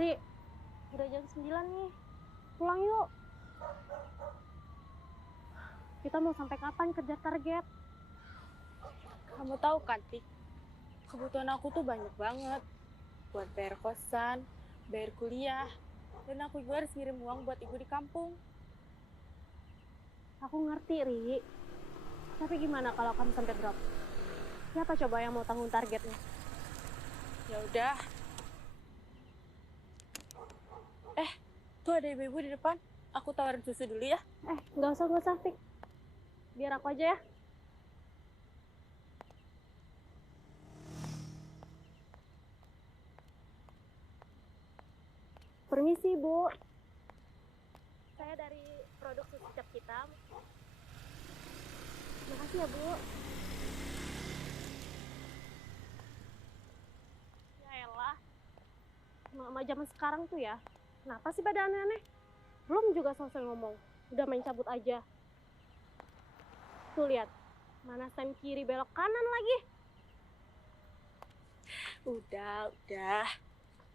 Ri, udah jam 9 nih. Pulang yuk. Kita mau sampai kapan kejar target? Kamu tahu kan, Tik, kebutuhan aku tuh banyak banget. Buat bayar kosan, bayar kuliah, dan aku juga harus ngirim uang buat ibu di kampung. Aku ngerti, Ri. Tapi gimana kalau kamu sampai drop? Siapa coba yang mau tanggung targetnya? Ya udah. Tuh ada ibu-ibu di depan. Aku tawarin susu dulu ya. Nggak usah, Fik. Biar aku aja ya. Permisi, Bu. Saya dari produk susu cap hitam. Makasih ya, Bu. Ya elah. Mama zaman sekarang tuh ya. Kenapa sih pada aneh-aneh? Belum juga selesai ngomong. Udah main cabut aja. Tuh lihat. Mana stand kiri belok kanan lagi. Udah.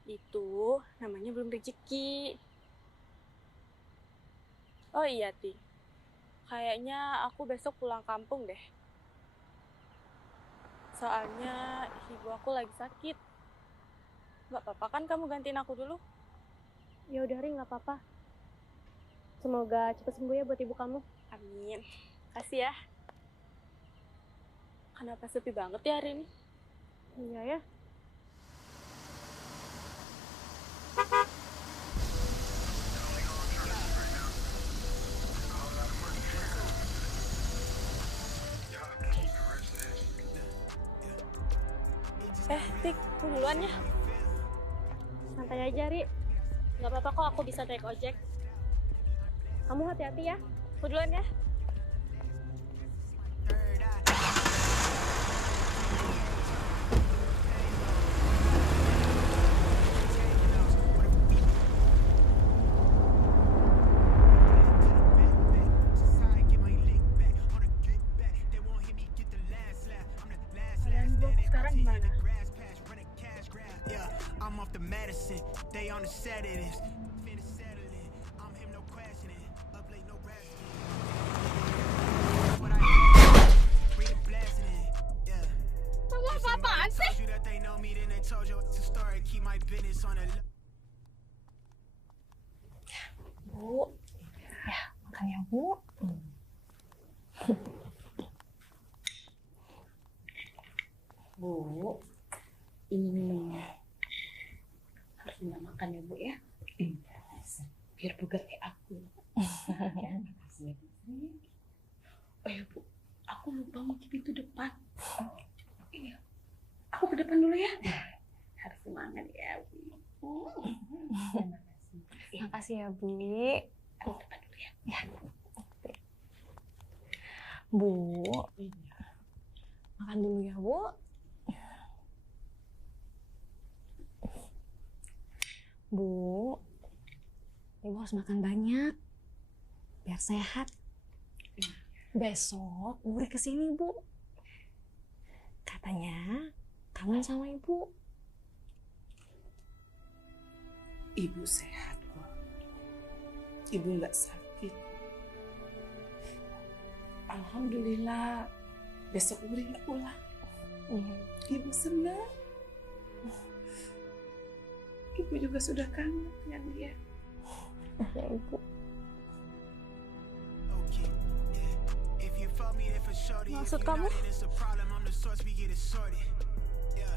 Itu namanya belum rezeki. Oh iya, Tik. Kayaknya aku besok pulang kampung deh. Soalnya ibu aku lagi sakit. Nggak apa-apa kan kamu gantiin aku dulu? Ya udah, Ri, nggak apa-apa. Semoga cepat sembuh ya buat ibu kamu. Amin. Kasih ya. Kenapa sepi banget ya hari ini? Iya ya. Tik, aku duluan ya. Santai aja, Ri. Nggak apa-apa kok, aku bisa naik ojek. Kamu hati-hati ya. Aku duluan ya. Kalian bos sekarang gimana? I'm off the medicine. They on the set of this. Finna settle it. I'm him, no questioning. Up late, no resting. What I read a blasting. Yeah. Kamu apa-apaan sih? Told you that they know me, then they told you it's a story. Keep my business on the low. Bu, ya makan ya Bu. Bu, ini harus minta makan ya Bu ya. Iya, Biar bugar kayak aku. ya, makasih ya Bu. Oh ya Bu, aku lupa kunci pintu depan. Iya, aku ke depan dulu ya. Harus semangat ya Bu. Makasih ya Bu. Aku ke depan dulu ya. Ya. Bu, makan dulu ya Bu. Bu, Ibu harus makan banyak biar sehat. Besok Uri kesini Bu. Katanya kangen sama Ibu. Ibu sehat kok. Ibu nggak sakit. Alhamdulillah. Besok Uri pulang. Ibu senang. Ibu juga sudah kangen dengan dia. Ya Ibu. Okay. Yeah. If you fuck me, then for sure. Maksud kamu? It's a problem. I'm the source. We get it sorted. Yeah.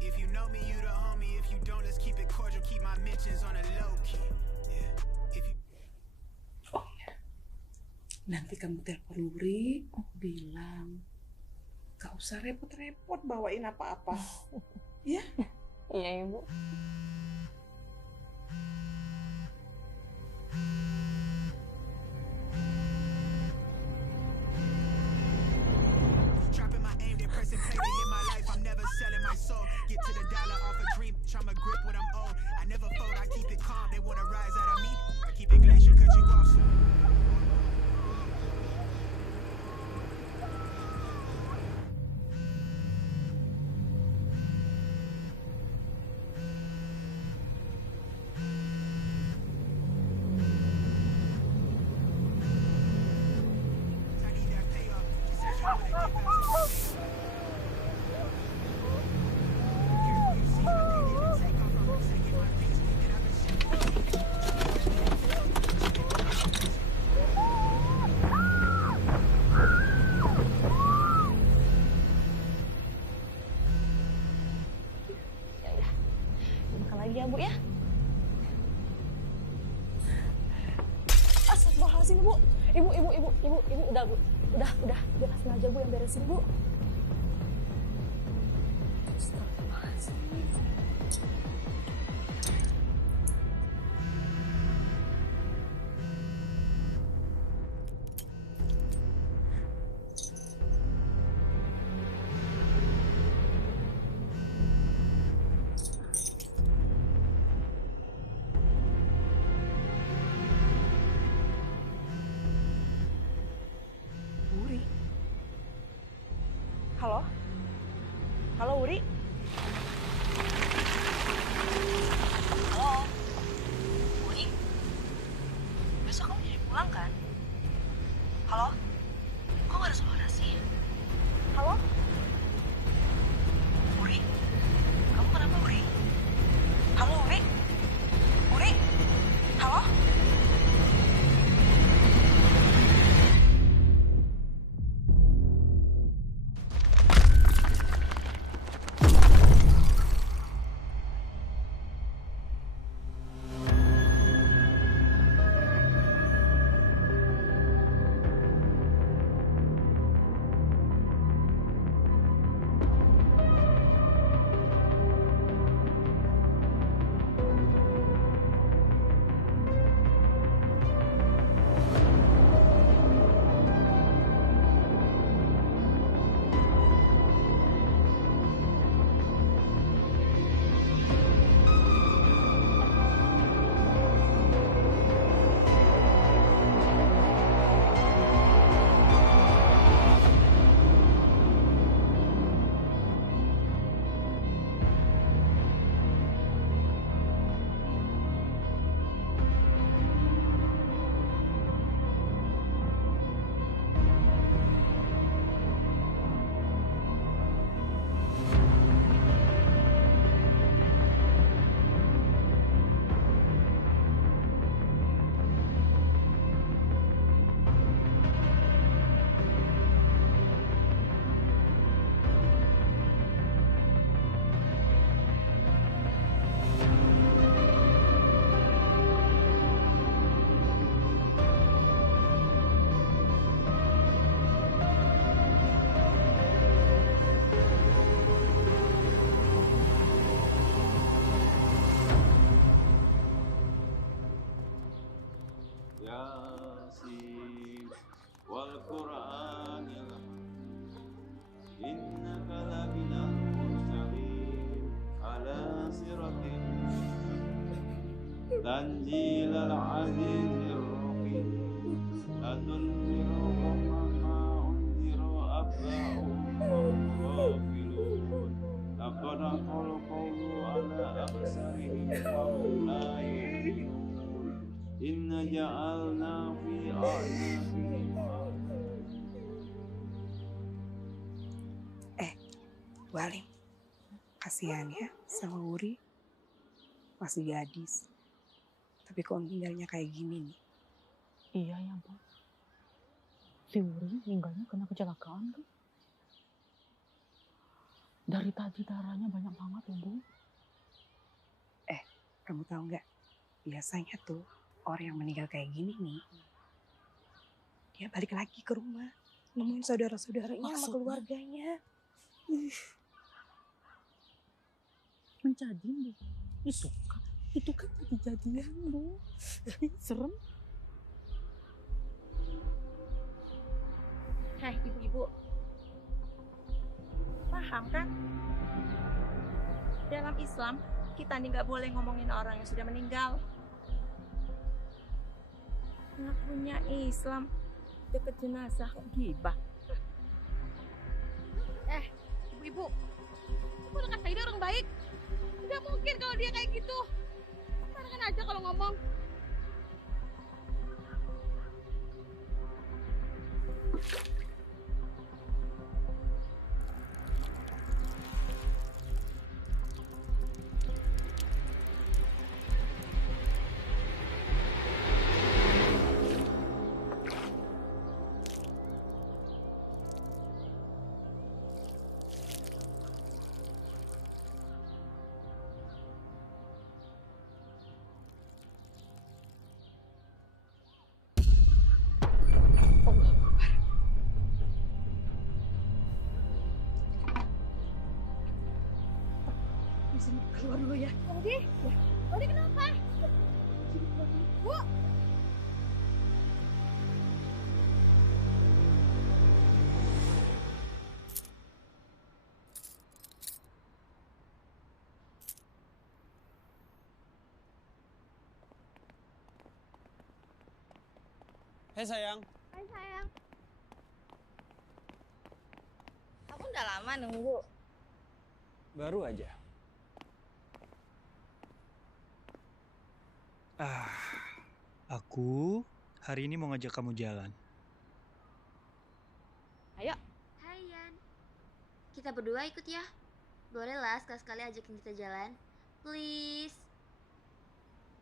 If you know me, you the homie. If you don't, let's keep it cordial. Keep my mentions on a low key. Yeah. If you Oh ya. Nanti kamu telepon Uri, bilang gak usah repot-repot bawain apa-apa. Ya? Iya Ibu. dropping my aim, then pressing play to hit my life. I'm never selling my soul. Get to the dollar off a dream. Tryna grip what I'm owed. I never fold. I keep it calm. They wanna rise out of me. I keep it glacier, cut you off. ya Bu ya. Astagfirullahaladzim Bu. Ibu, udah Bu. Udah, biar Asma aja Bu yang beresin Bu. Astagfirullahaladzim. Wuri. Halo? Halo, Wuri? Halo. Wuri? Besok kamu jadi pulang kan? Halo? Kok gak ada suara sih? Halo? Wuri? Kamu kenapa, Wuri? Halo, Wuri? Wuri? Halo? Yasin wal Qur'anil innaka laminal mursalin ala siratin tanzilal azizir rahim latunziru ma unziru abba'um ghafilun laqad qala qawlu ala absarihim wa hum la yu'minun inna ja'alna fi a'naqihim Bu Halim, kasihan ya sama Wuri. Masih gadis. Tapi kok tinggalnya kayak gini nih. Iya ya Bu. Si Wuri meninggalnya kena kecelakaan kan? Dari tadi darahnya banyak banget ya Bu. Kamu tahu nggak? Biasanya tuh orang yang meninggal kayak gini nih, dia balik lagi ke rumah, nemuin saudara-saudaranya sama Maksudnya? keluarganya. Menjadi Bu. Itu kan kejadian Bu. Serem. Hei ibu-ibu, paham kan? Dalam Islam, kita nih nggak boleh ngomongin orang yang sudah meninggal. Ngakunya Islam, deket jenazah kok gibah. Ibu-ibu, kamu udah kata dia orang baik. Nggak mungkin kalau dia kayak gitu. Sembarangan aja kalau ngomong. sini keluar dulu ya. Odi, Odi kenapa? Bu, Hei sayang, hai sayang. Kamu udah lama nunggu. baru aja. Aku hari ini mau ngajak kamu jalan. Ayo. Hai Yan, kita berdua ikut ya. Boleh lah sekali-sekali ajakin kita jalan. Please.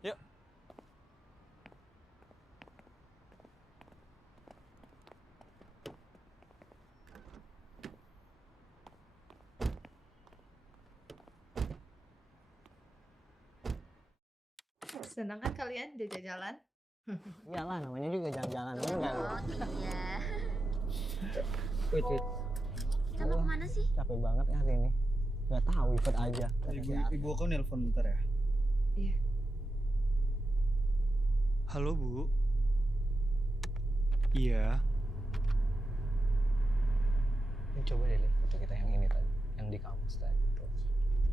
Yuk. Senang kan kalian diajak jalan? Iyalah, namanya juga jalan-jalan enggak. Oh iya. Wait. Kita mau kemana sih? Capek banget ya hari ini. Gak tahu, ikut aja. Ibu aku nelpon bentar ya. Iya. Halo Bu. Iya. Coba deh lihat foto kita yang ini tadi, yang di kampus tadi.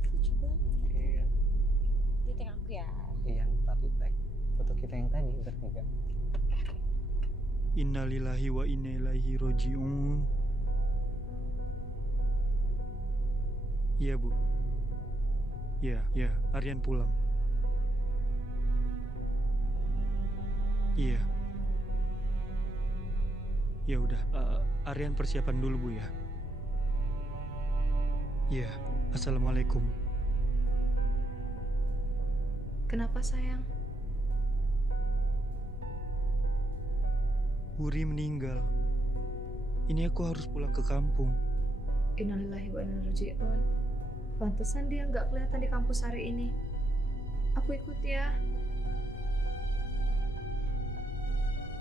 Lucu banget. Iya. Di tag aku ya. Iya, ntar di tag. Foto kita yang tadi bertiga. Innalillahi wa inna ilaihi roji'un. Iya Bu. Iya, Aryan pulang. Iya. Ya udah, Aryan persiapan dulu Bu ya. Iya, assalamualaikum. Kenapa sayang? Wuri meninggal. Ini aku harus pulang ke kampung. Innalillahi wa inna ilaihi raji'un. Pantesan dia nggak kelihatan di kampus hari ini. Aku ikut ya.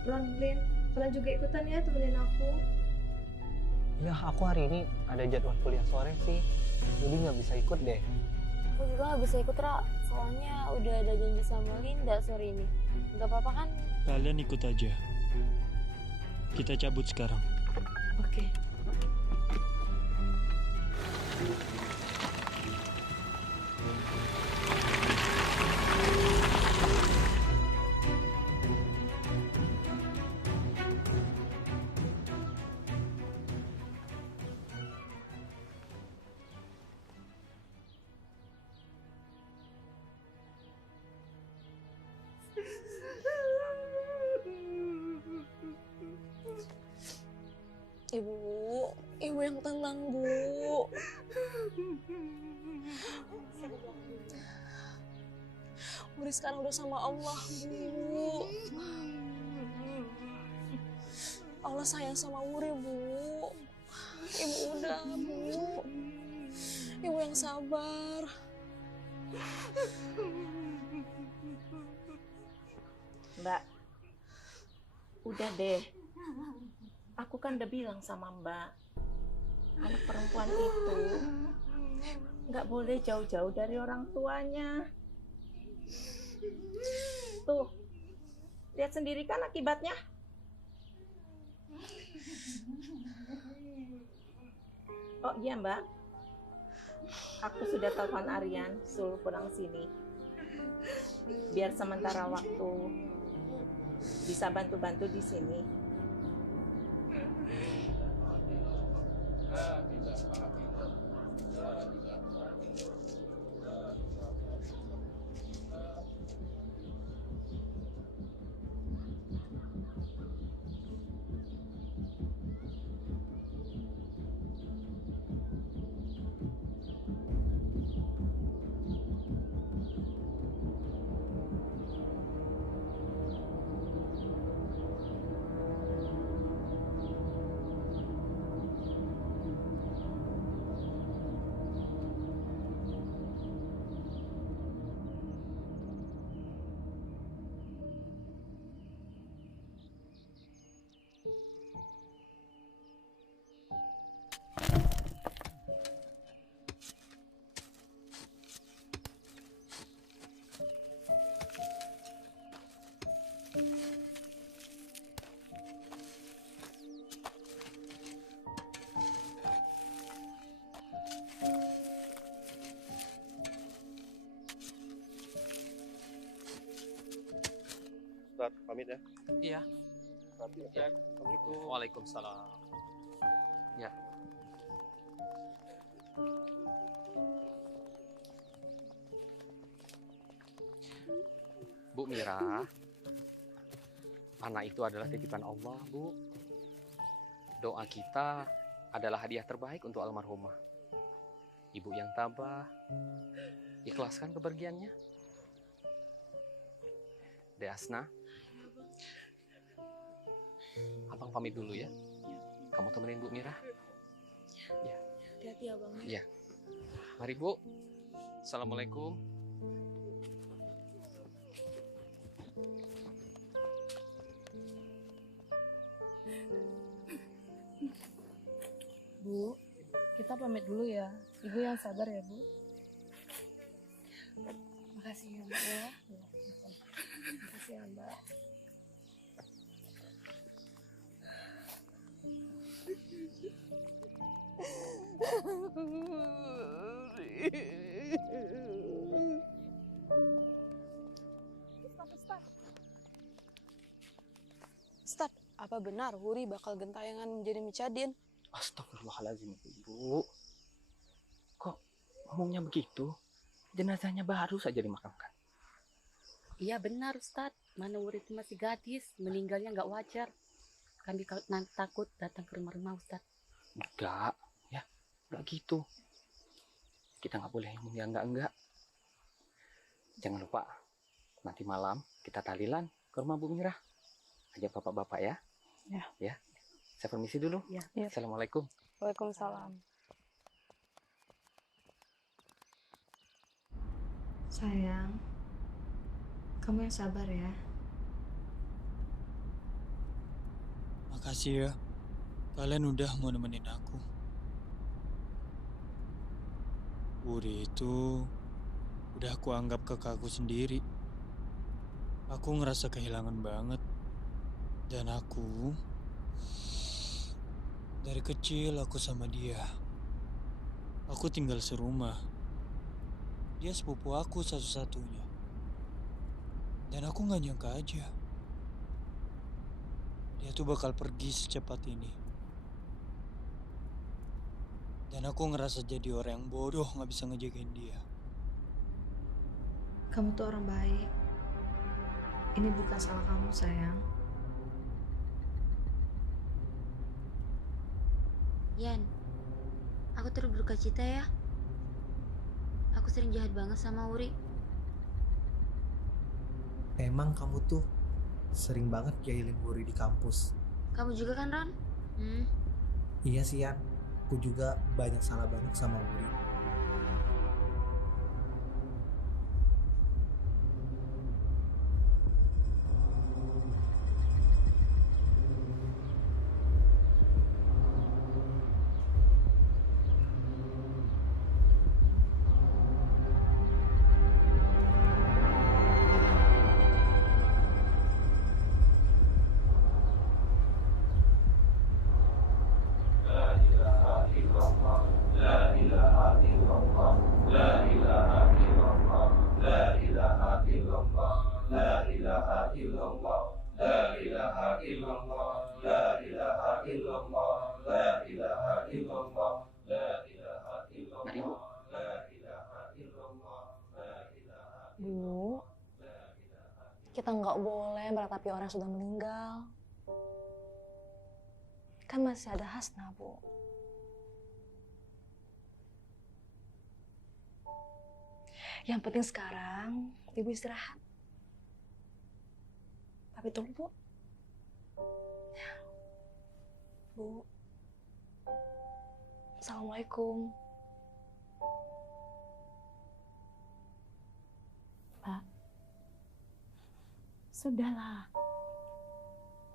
Ron, Lin, kalian juga ikutan ya temenin aku. Ya, aku hari ini ada jadwal kuliah sore sih. Jadi nggak bisa ikut deh. Aku juga gak bisa ikut, Ra. Soalnya udah ada janji sama Linda sore ini. Gak apa-apa kan? Kalian ikut aja. Kita cabut sekarang. Oke. Ibu yang tenang, Bu. Wuri sekarang udah sama Allah, Bu. Allah sayang sama Wuri, Bu. Ibu udah, Bu. Ibu yang sabar. Mbak, udah deh. Aku kan udah bilang sama Mbak, anak perempuan itu nggak boleh jauh-jauh dari orang tuanya. Tuh, lihat sendiri kan akibatnya. Oh iya Mbak, aku sudah telepon Aryan suruh pulang sini. Biar sementara waktu bisa bantu-bantu di sini. sholat pamit ya. Iya. Ya. Assalamualaikum. Waalaikumsalam. Ya. Bu Mira, anak itu adalah titipan Allah, Bu. Doa kita adalah hadiah terbaik untuk almarhumah. Ibu yang tabah, ikhlaskan kepergiannya. Dek Asna, Abang pamit dulu ya. Kamu temenin Bu Mira. Ya. Hati-hati ya Bang. Ya. Mari Bu. Assalamualaikum. Bu, kita pamit dulu ya. Ibu yang sabar ya, Bu. Makasih ya, Mbak ya. Makasih ya, Mbak. Ustaz, apa benar Wuri bakal gentayangan menjadi Micadin? Astagfirullahaladzim, Ibu. Kok ngomongnya begitu? Jenazahnya baru saja dimakamkan. Iya benar Ustadz, mana Wuri itu masih gadis, meninggalnya nggak wajar. Kami takut datang ke rumah-rumah Ustadz. Enggak, ya, enggak gitu. Kita nggak boleh ngomong yang enggak. Jangan lupa, nanti malam kita tahlilan ke rumah Bu Mira. Ajak bapak-bapak ya. Ya. Ya. Saya permisi dulu. Ya. Assalamualaikum. Waalaikumsalam. Sayang, kamu yang sabar ya. Makasih ya. Kalian udah mau nemenin aku. Wuri itu udah aku anggap kakakku sendiri. Aku ngerasa kehilangan banget. Dan aku dari kecil aku sama dia. Aku tinggal serumah. Dia sepupu aku satu-satunya. Dan aku gak nyangka aja dia tuh bakal pergi secepat ini. Dan aku ngerasa jadi orang yang bodoh gak bisa ngejagain dia. Kamu tuh orang baik. Ini bukan salah kamu, sayang. Yan, aku turut berduka cita ya. Aku sering jahat banget sama Wuri. Emang kamu tuh sering banget jahilin Wuri di kampus. Kamu juga kan, Ron? Iya sih, Yan. Aku juga banyak salah banget sama Wuri. Bu, kita nggak boleh meratapi orang yang sudah meninggal. Kan masih ada Hasna, Bu. Yang penting sekarang Ibu istirahat. Tapi tunggu, Bu. Bu. Assalamualaikum. Pak, sudahlah.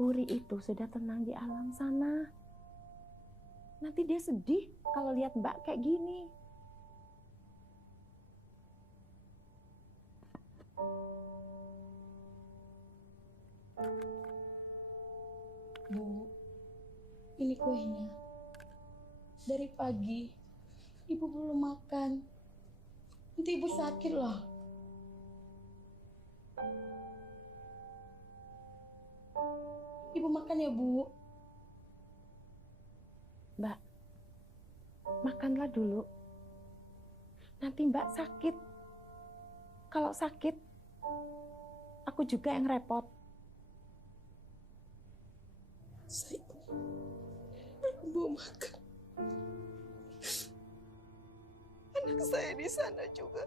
Wuri itu sudah tenang di alam sana. Nanti dia sedih kalau lihat Mbak kayak gini. Bu, ini kuenya. Dari pagi, Ibu belum makan. Nanti Ibu sakit loh. Ibu makan ya, Bu. Mbak, makanlah dulu. Nanti Mbak sakit. Kalau sakit, aku juga yang repot. Saya mau makan. Anak saya di sana juga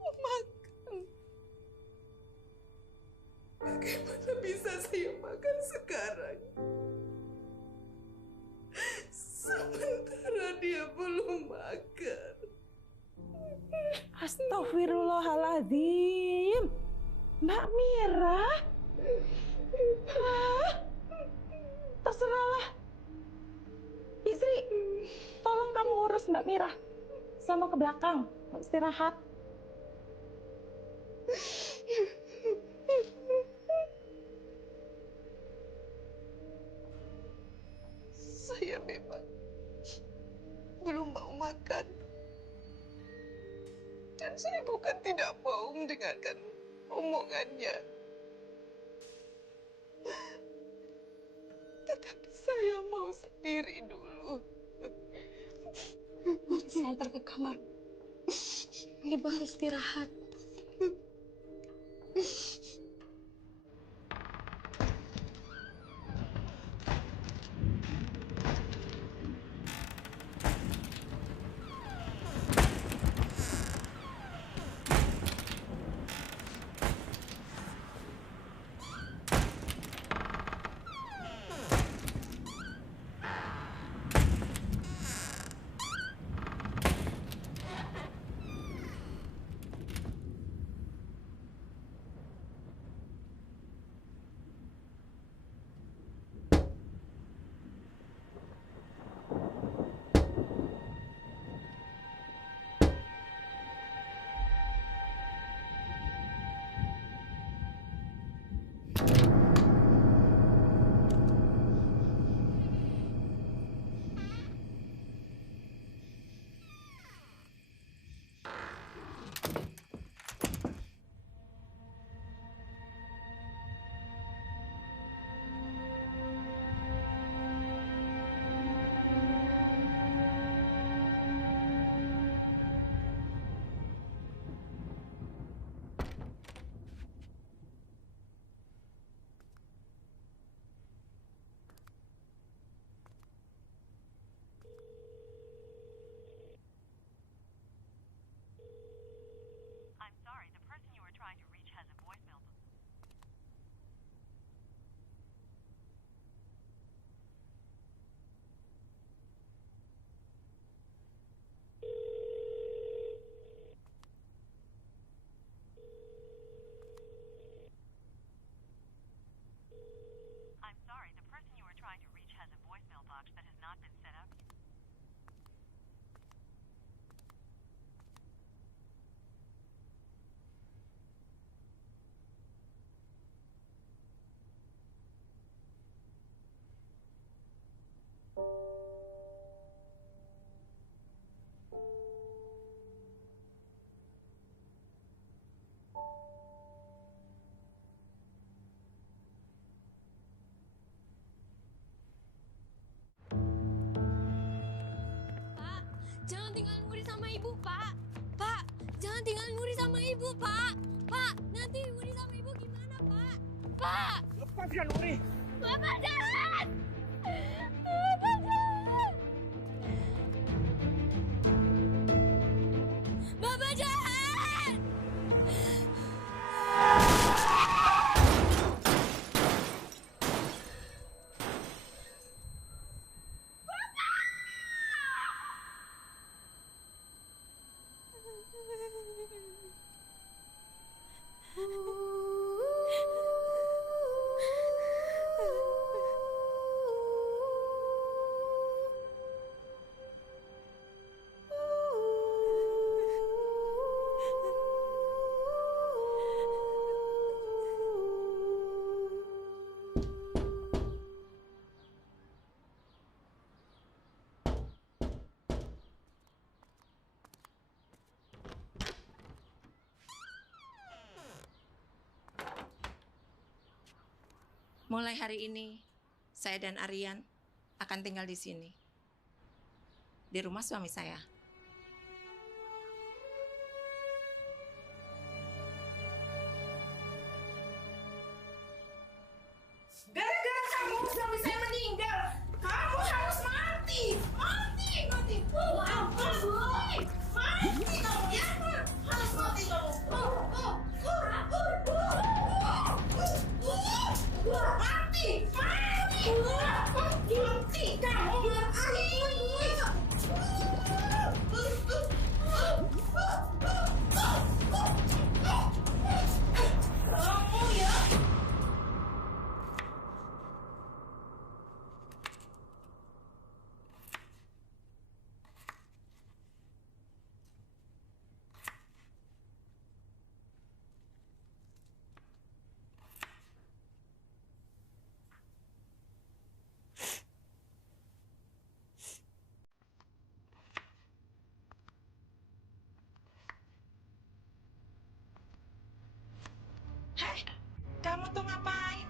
mau makan. Bagaimana bisa saya makan sekarang? Sementara dia belum makan. Astagfirullahaladzim. Mbak Mira. Terserahlah. Istri, tolong kamu urus Mbak Mira. Sama ke belakang, istirahat. Saya memang belum mau makan. Dan saya bukan tidak mau mendengarkan omongannya. Tetapi saya mau sendiri dulu. Saya antar ke kamar. Ibu harus istirahat. Jangan tinggalin Wuri sama ibu, Pak. Pak, jangan tinggalin Wuri sama ibu, Pak. Pak, nanti Wuri sama ibu gimana, Pak? Pak! Lepaskan Wuri! Bapak jalan! Bapak jalan! Bapak jalan! Mulai hari ini, saya dan Aryan akan tinggal di sini. Di rumah suami saya. Gara-gara kamu suami saya meninggal, kamu harus mati. Mati, mati. Mati kamu ya. Harus mati kamu. Mati, mati kamu. Kamu ya. Hei, kamu tuh ngapain?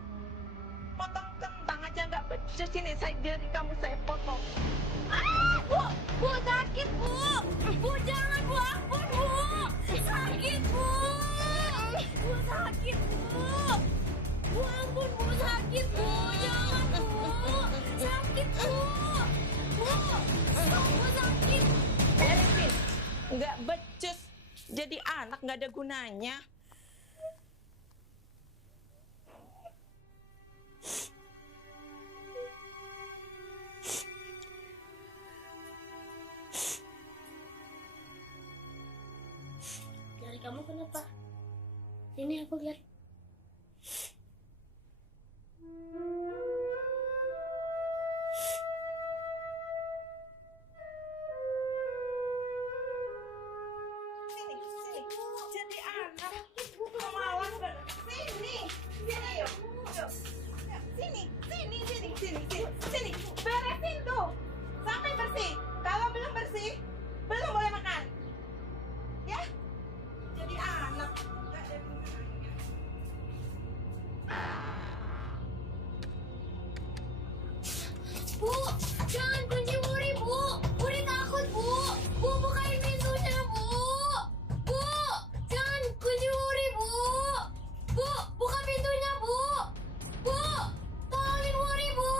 Potong kentang aja nggak becus ini, jari kamu saya potong. Bu sakit bu. Bu jangan bu, ampun bu. Sakit bu. Bu sakit bu. Bu ampun bu sakit bu. Jangan bu. Sakit bu. Bu, bu sakit. Beresin, nggak becus. Jadi anak nggak ada gunanya. Jari kamu kenapa? Ini aku lihat. Sini, jadi anak. Malas banget. Sini, yuk. Sini. Beresin tuh. Sampai bersih. Kalau belum bersih, belum boleh makan. Ya? Jadi anak. Nggak ada gunanya. Bu, jangan kunci Wuri bu. Wuri takut bu. Bu bukain pintunya bu. Bu, jangan kunci Wuri bu. Bu, buka pintunya bu. Bu, tolongin Wuri bu.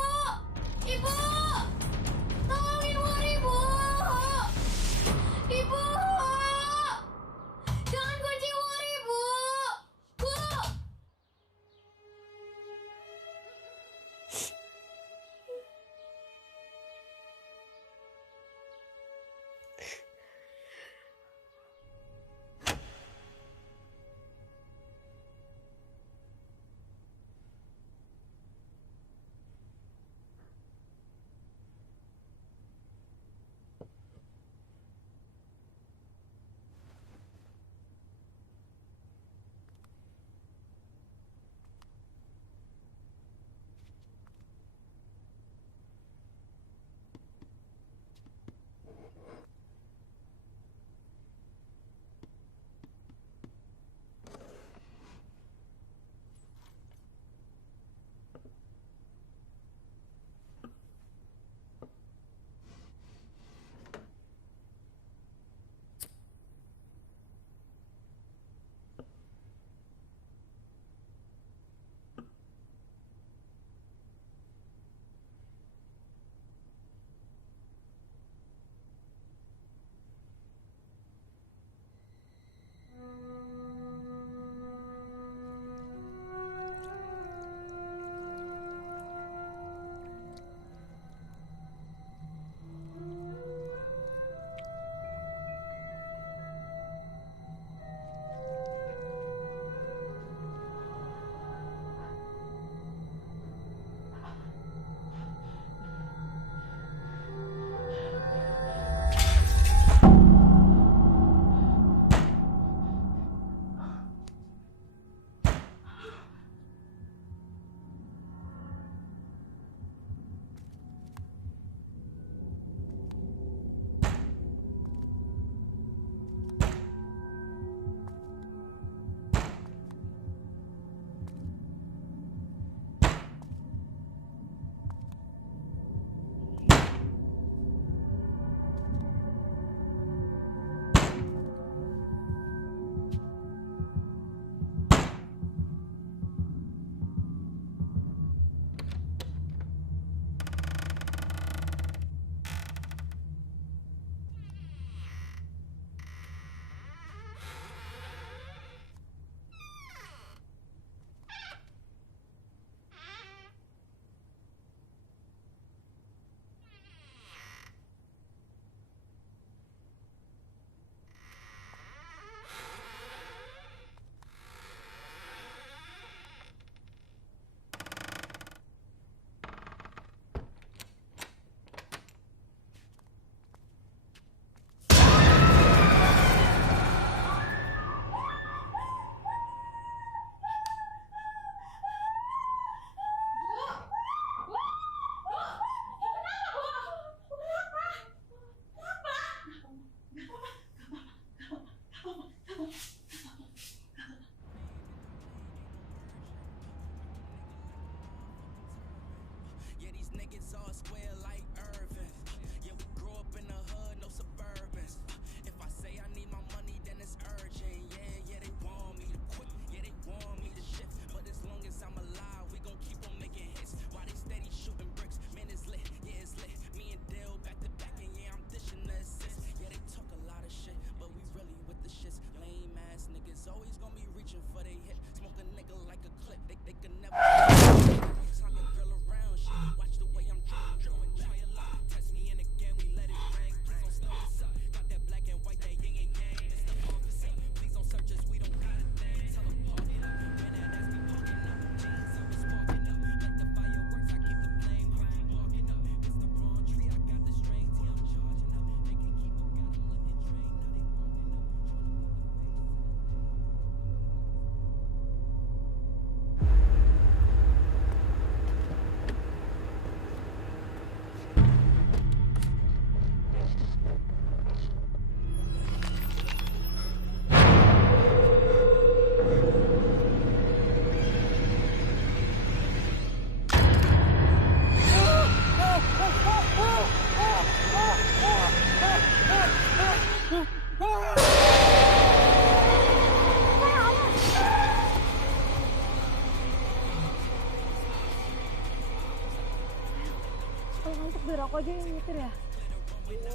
aku aja yang nyetir ya?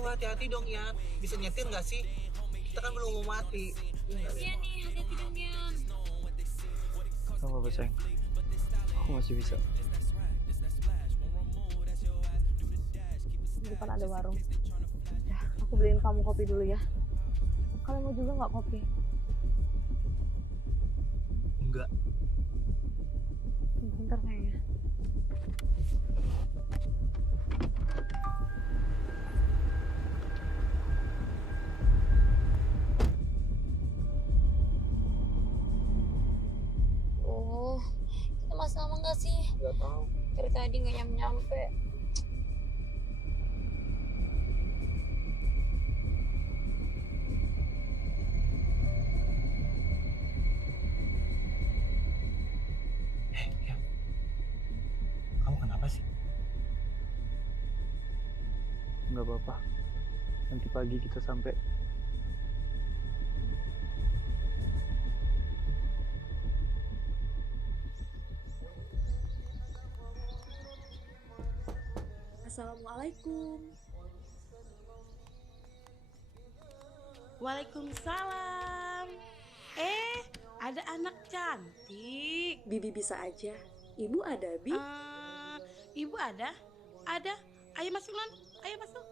Oh, hati-hati dong Ian. Bisa nyetir nggak sih? Kita kan belum mau mati. Iya nih, hati-hati dong Yan. Gak apa-apa sayang. Aku masih bisa. Di depan ada warung. Ya, aku beliin kamu kopi dulu ya. Kalian mau juga nggak kopi? Enggak. Bentar sayangnya. Oh, kita masih lama nggak sih? Nggak tahu. Dari tadi nggak nyampe. Kamu kenapa sih? Nggak apa-apa. Nanti pagi kita sampai. Assalamualaikum. Waalaikumsalam. Ada anak cantik. Bibi bisa aja. Ibu ada, Bi? Ibu ada? Ada. Ayo masuk, Non. Ayo masuk.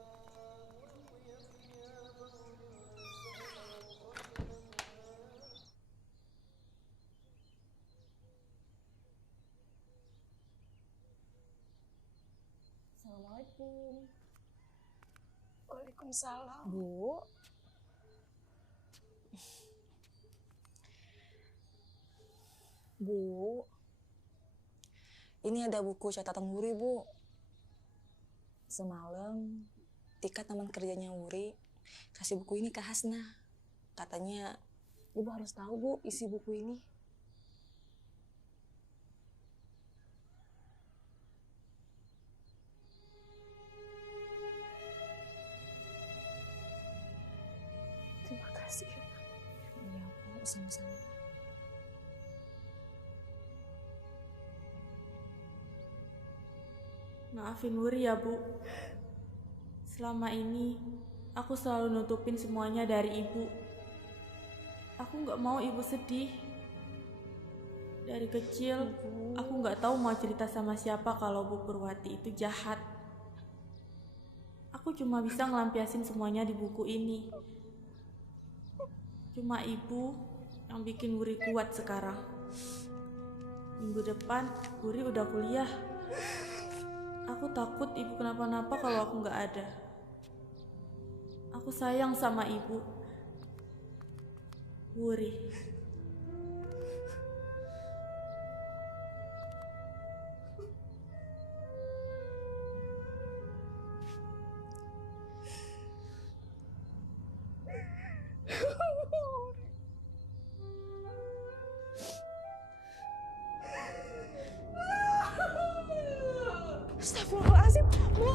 Assalamualaikum. Waalaikumsalam. Bu. Bu. Ini ada buku catatan Wuri, Bu. Semalam Tika teman kerjanya Wuri kasih buku ini ke Hasna. Katanya Ibu harus tahu, Bu, isi buku ini. Terima kasih. Iya, Bu, sama-sama. Maafin Wuri ya, Bu. Selama ini, aku selalu nutupin semuanya dari Ibu. Aku nggak mau Ibu sedih. Dari kecil, aku nggak tahu mau cerita sama siapa kalau Bu Purwati itu jahat. Aku cuma bisa ngelampiasin semuanya di buku ini. Cuma Ibu yang bikin Wuri kuat sekarang. Minggu depan, Wuri udah kuliah. Aku takut Ibu kenapa-napa kalau aku nggak ada. Aku sayang sama Ibu. Wuri. Astagfirullahaladzim, Bu,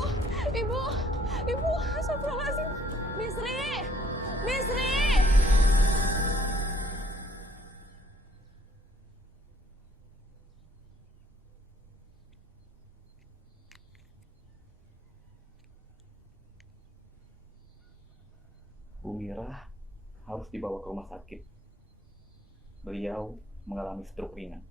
Ibu, astagfirullahaladzim. Bisri. Bu Mira harus dibawa ke rumah sakit. Beliau mengalami stroke ringan.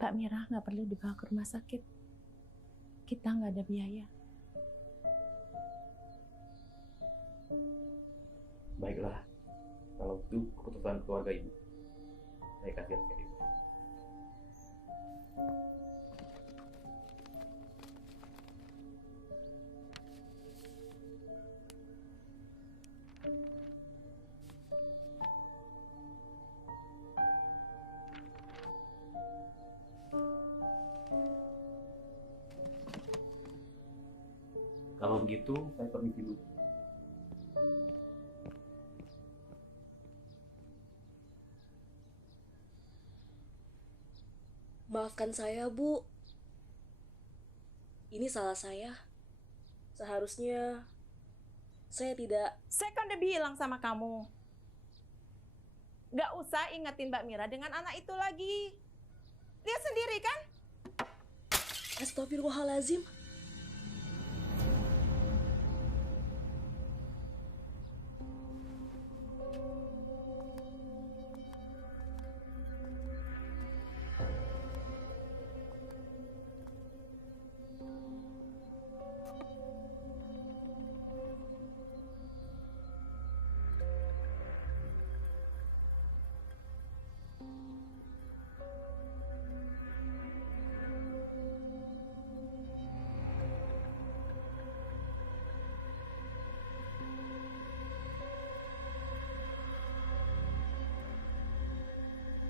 Mbak Mira nggak perlu dibawa ke rumah sakit. Kita nggak ada biaya. Baiklah, kalau itu keputusan keluarga Ibu. Saya kasih resep Ibu. Kalau begitu, saya permisi dulu. Maafkan saya, Bu. Ini salah saya. Seharusnya Saya tidak. Saya kan udah bilang sama kamu. Gak usah ingetin Mbak Mira dengan anak itu lagi. Lihat sendiri kan? Astagfirullahalazim.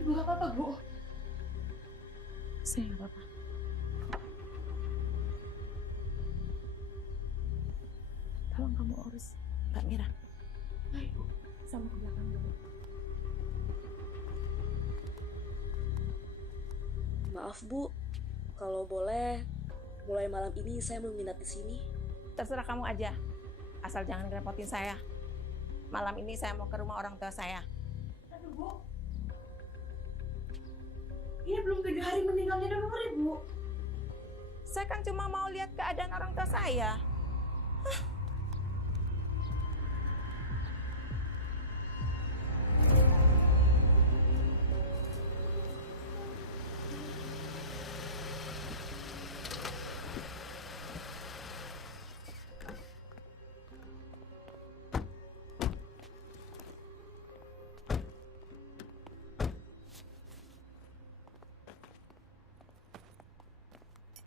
Ibu gak apa-apa, Bu. Saya nggak apa-apa. Tolong kamu urus Mbak Mira. Ayo, Bu. Sama ke belakang dulu. Maaf Bu, kalau boleh mulai malam ini saya mau nginap di sini. Terserah kamu aja. Asal jangan ngerepotin saya. Malam ini saya mau ke rumah orang tua saya. Aduh, Bu. Ini belum 3 hari meninggalnya udah nomor Ibu. Saya kan cuma mau lihat keadaan orang tua saya.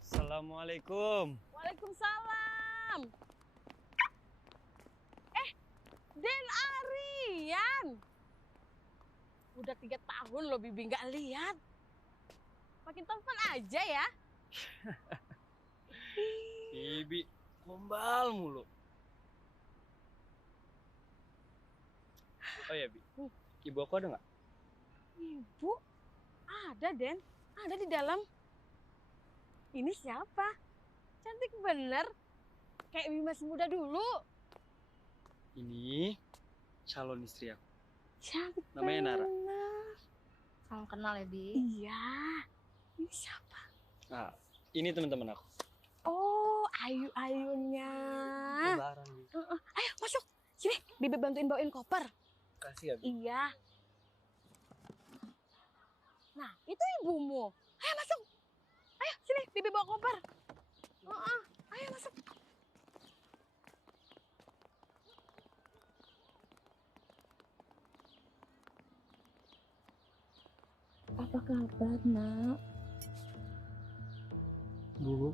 Assalamualaikum. Waalaikumsalam. Den Arian. Udah 3 tahun loh Bibi nggak lihat. Makin telepon aja ya. Bibi gombal mulu. Oh ya, Bi. Ibu aku ada nggak? Ibu? Ada, Den. Ada di dalam. Ini siapa? Cantik bener. Kayak Bibi masih muda dulu. Ini calon istri aku. Cantik Namanya Nara. Salam kenal ya, Bi. Iya. Ini siapa? Nah, ini teman-teman aku. Oh, Ayu-ayunya. Lebaran, Bi. Ayo, masuk. Sini, Bibi bantuin bawain koper. Kasih ya, Bi. Iya. Nah, itu ibumu. Ayo masuk. Ayo, sini, Bibi bawa koper. Ayo masuk. Apa kabar, Nak? Bu,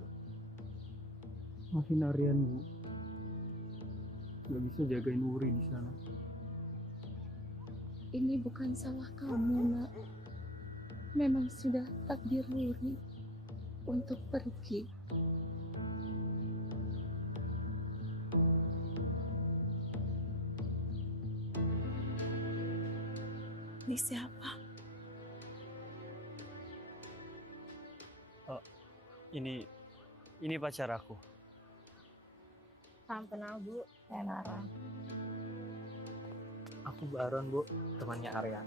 maafin Aryan, Bu. Gak bisa jagain Wuri di sana. Ini bukan salah kamu, Nak. Memang sudah takdir Wuri untuk pergi. Ini siapa? Oh, ini pacar aku. Salam kenal, Bu. Saya Nara. Aku Baron, Bu, temannya Arya.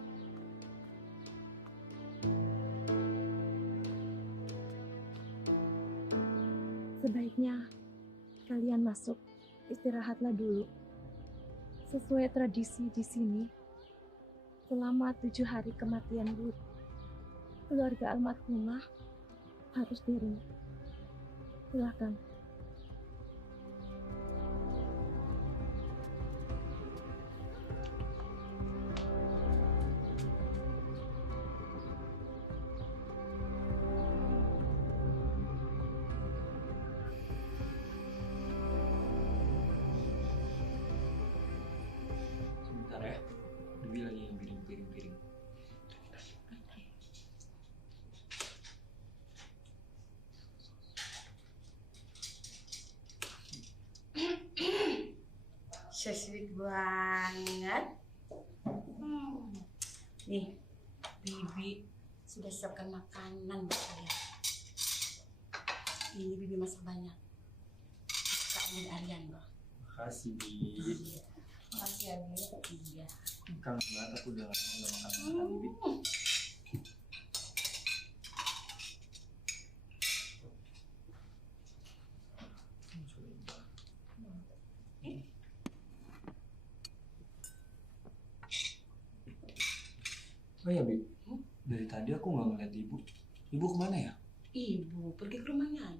Sebaiknya kalian masuk, istirahatlah dulu. Sesuai tradisi di sini, selama 7 hari kematian Wuri, keluarga almarhumah harus di rumah. Silakan. Sebentar ya, Dewi lagi ngambilin piring-piring. So sweet banget. Nih, Bibi sudah siapkan makanan buat kalian. Ini Bibi masak banyak. Suka dengan Aryan loh. Makasih, Bi. Makasih ya, Bi. Iya. Kangen banget aku udah lama gak makan Bi. Oh ya, Bi. Dari tadi aku nggak ngeliat ibu. Ibu kemana ya? Ibu pergi ke rumahnya.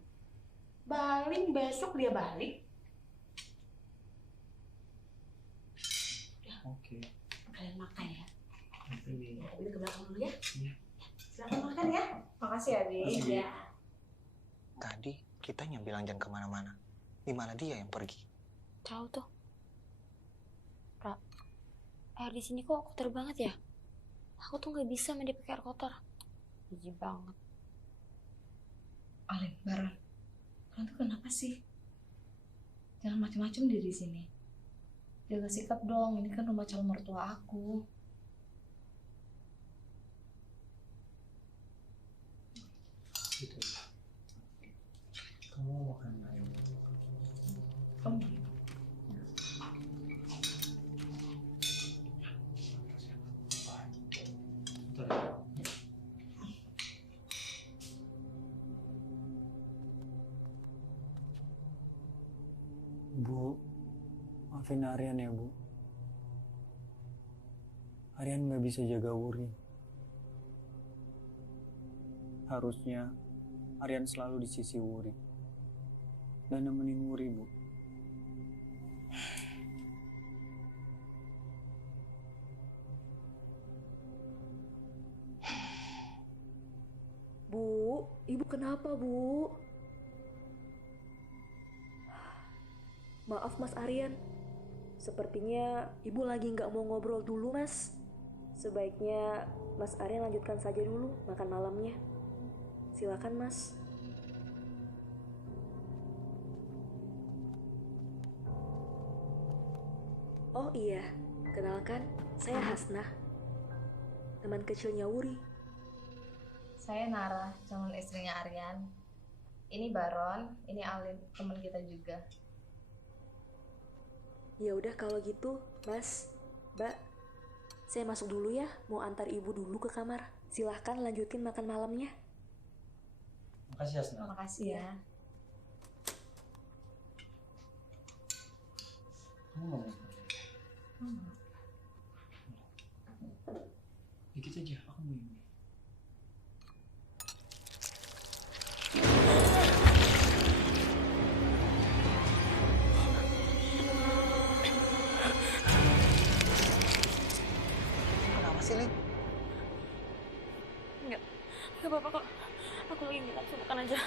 Balik besok dia balik. Oke. Kalian makan ya. Oke, Bi. Ini ke belakang dulu ya. Iya. Silakan makan ya. Makasih ya, Bi. Makasih, Bi. Ya. Tadi kita yang bilang jangan kemana-mana. Di mana dia yang pergi? Tahu tuh. Ra, air di sini kok kotor banget ya? Aku tuh nggak bisa mandi pakai air kotor. Jijik banget. Alin, Baron, kalian tuh kenapa sih? Jangan macam-macam di sini. Jaga sikap dong, ini kan rumah calon mertua aku. Gitu. Kamu mau makan ayam? Oh gitu. Bu, maafin Aryan ya, Bu. Aryan nggak bisa jaga Wuri. Harusnya Aryan selalu di sisi Wuri dan nemenin Wuri, Bu. Bu, ibu kenapa, Bu? Maaf, Mas Aryan. Sepertinya ibu lagi nggak mau ngobrol dulu, Mas. Sebaiknya Mas Aryan lanjutkan saja dulu makan malamnya. Silakan, Mas. Oh iya, kenalkan, saya Hasnah. Teman kecilnya Wuri. Saya Nara, calon istrinya Aryan. Ini Baron, ini Alin, teman kita juga. Ya udah kalau gitu, Mas, Mbak, saya masuk dulu ya, mau antar ibu dulu ke kamar. Silahkan lanjutin makan malamnya. Makasih, Hasnah. Makasih ya. Kamu nggak mau? Dikit aja, aku mau ini. Kenapa sih, Lin? Nggak apa-apa kok. Aku lagi nggak nafsu makan aja.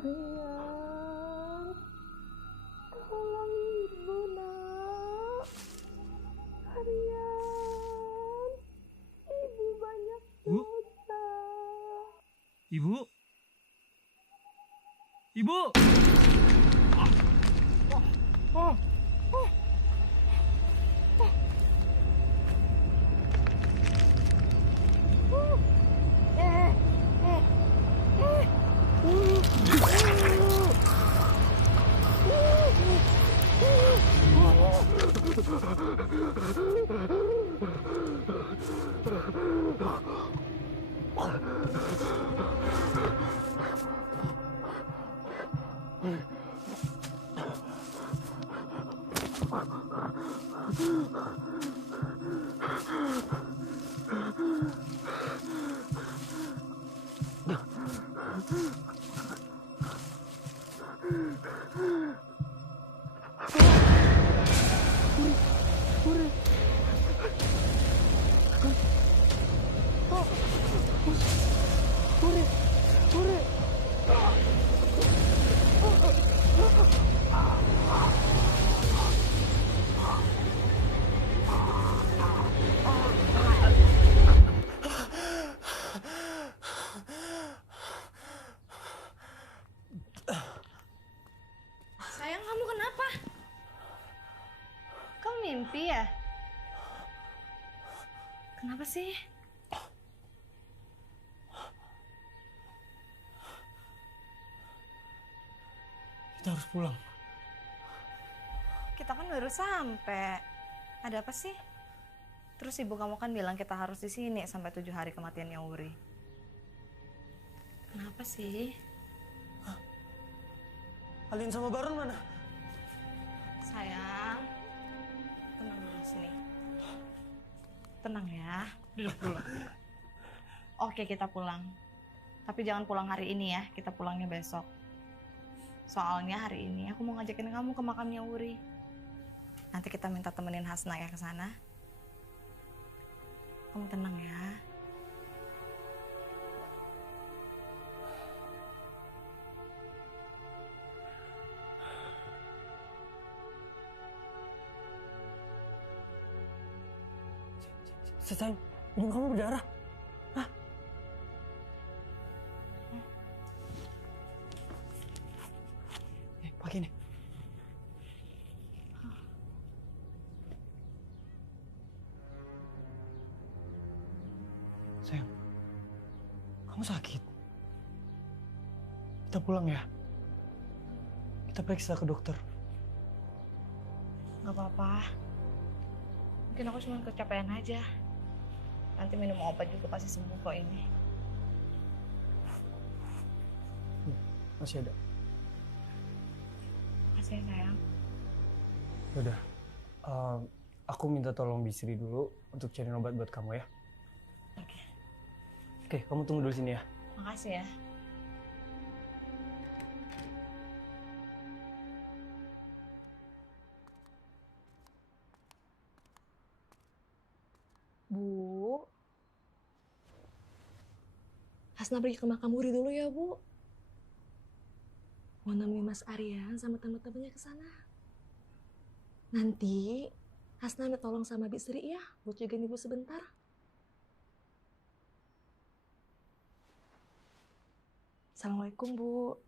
Aryan, tolong ibu nak. Aryan, ibu banyak dosa. Ibu? Ibu! Sayang, kamu kenapa? Kamu mimpi ya? Kenapa sih? Kita harus pulang. Kita kan baru sampai. Ada apa sih? Terus ibu kamu kan bilang kita harus di sini sampai 7 hari kematiannya Wuri. Kenapa sih? Alin sama Baron mana? Sayang, tenang dulu sini. Tenang ya. Iya, pulang. Oke, kita pulang. Tapi jangan pulang hari ini ya, kita pulangnya besok. Soalnya hari ini aku mau ngajakin kamu ke makamnya Wuri. Nanti kita minta temenin Hasna ya ke sana. Kamu tenang ya. Sayang, hidung kamu berdarah. Hah? Pakai nih. Sayang, kamu sakit. Kita pulang ya. Kita periksa ke dokter. Gak apa-apa. Mungkin aku cuma kecapean aja. Nanti minum obat juga pasti sembuh kok ini. Masih ada. Makasih ya sayang. Udah. Aku minta tolong Bisri dulu untuk cari obat buat kamu ya. Oke, kamu tunggu dulu sini ya. Makasih ya. Bu, Hasna pergi ke makam Wuri dulu ya, Bu. Mau nemenin Mas Aryan sama teman-temannya ke sana. Nanti Hasna minta tolong sama Bisri ya, buat jagain Ibu sebentar. Assalamualaikum, Bu.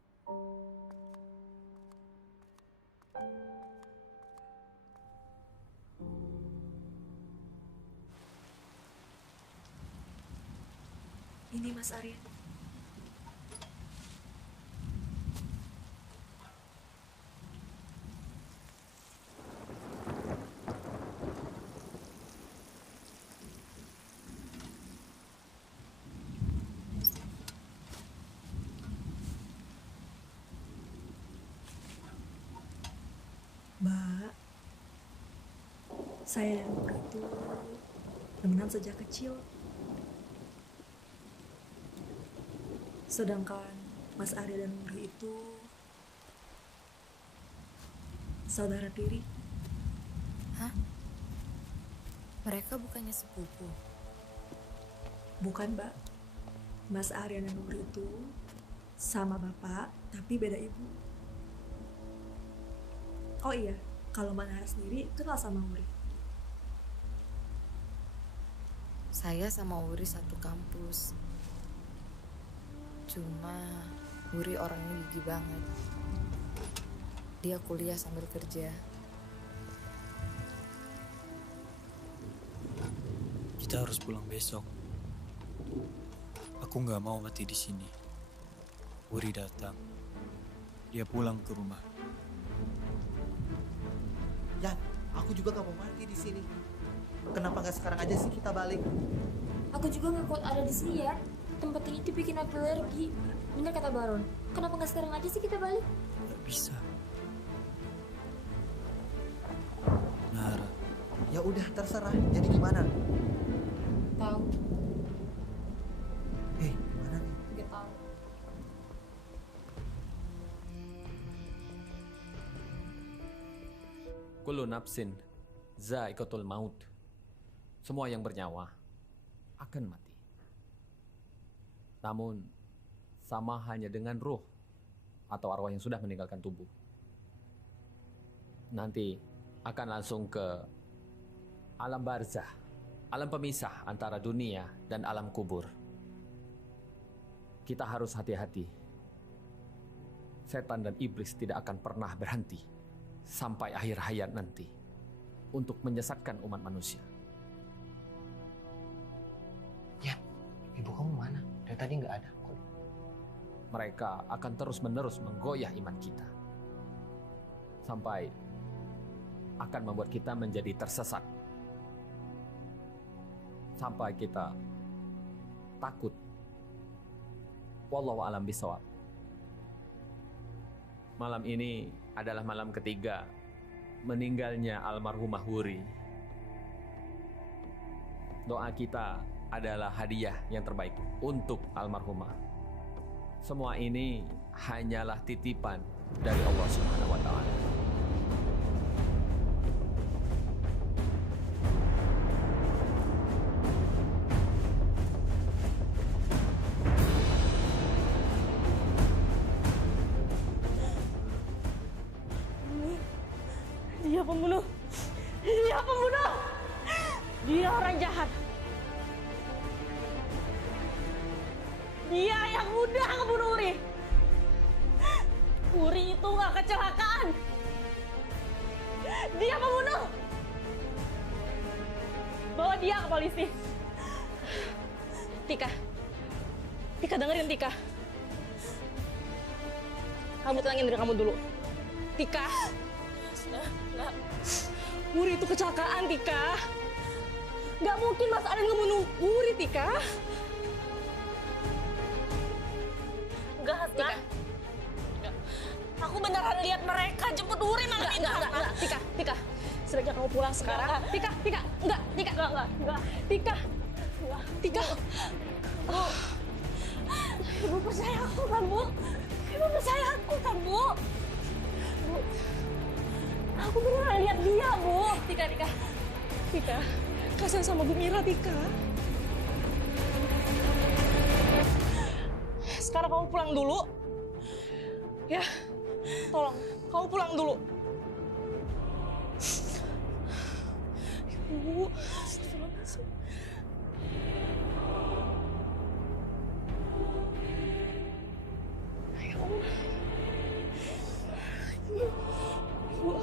Ini Mas Aryan. Mbak, saya dan Mbak itu temenan sejak kecil. Sedangkan Mas Arya dan Wuri itu saudara tiri. Hah? Mereka bukannya sepupu? Bukan, Mbak. Mas Arya dan Wuri itu sama bapak Tapi beda ibu. Oh iya, kalau Mbak Nara sendiri kenal sama Wuri? Saya sama Wuri satu kampus. Cuma Wuri orangnya gigih banget. Dia kuliah sambil kerja. Kita harus pulang besok. Aku nggak mau mati di sini. Wuri datang. Dia pulang ke rumah. Ya, aku juga gak mau mati di sini. Kenapa nggak sekarang aja sih kita balik? Aku juga nggak kuat ada di sini ya. Tempat ini tuh bikin aku alergi. Bener kata Baron. Kenapa nggak sekarang aja sih kita balik? Nggak bisa. Nara. Ya udah terserah. Jadi gimana? Tahu. Gimana nih? Gak tahu. Kullu nafsin za'iqatul maut. Semua yang bernyawa akan mati. Namun sama hanya dengan ruh atau arwah yang sudah meninggalkan tubuh. Nanti akan langsung ke alam barzah, alam pemisah antara dunia dan alam kubur. Kita harus hati-hati. Setan dan iblis tidak akan pernah berhenti sampai akhir hayat nanti untuk menyesatkan umat manusia. Ya, ibu kamu mana? Dari tadi nggak ada. Mereka akan terus-menerus menggoyah iman kita sampai akan membuat kita menjadi tersesat, sampai kita takut. Wallahu a'lam bishawab. Malam ini adalah malam ketiga meninggalnya almarhumah Wuri. Doa kita adalah hadiah yang terbaik untuk almarhumah. Semua ini hanyalah titipan dari Allah Subhanahu wa Ta'ala. Dia pembunuh. Dia pembunuh. Dia orang jahat. Dia yang udah ngebunuh Wuri. Wuri itu nggak kecelakaan. Dia pembunuh. Bawa dia ke polisi. Tika. Tika dengerin Tika. Kamu tenangin diri kamu dulu. Tika. Nggak. Wuri itu kecelakaan, Tika. Nggak mungkin Mas Arin ngebunuh Wuri, Tika. Enggak, Tika. Enggak. Aku beneran lihat mereka jemput Wuri malam itu. Enggak. Tika. Sebaiknya kamu pulang sekarang. Tika. Enggak. Tika. Tika. Bu. Ibu percaya aku kan, Bu? Ibu percaya aku kan, Bu? Bu. Aku beneran lihat dia, Bu. Tika. Kasihan sama Bu Mira, Tika. Sekarang kamu pulang dulu. Ya, tolong. Kamu pulang dulu. Ibu. Ya Allah. Ibu.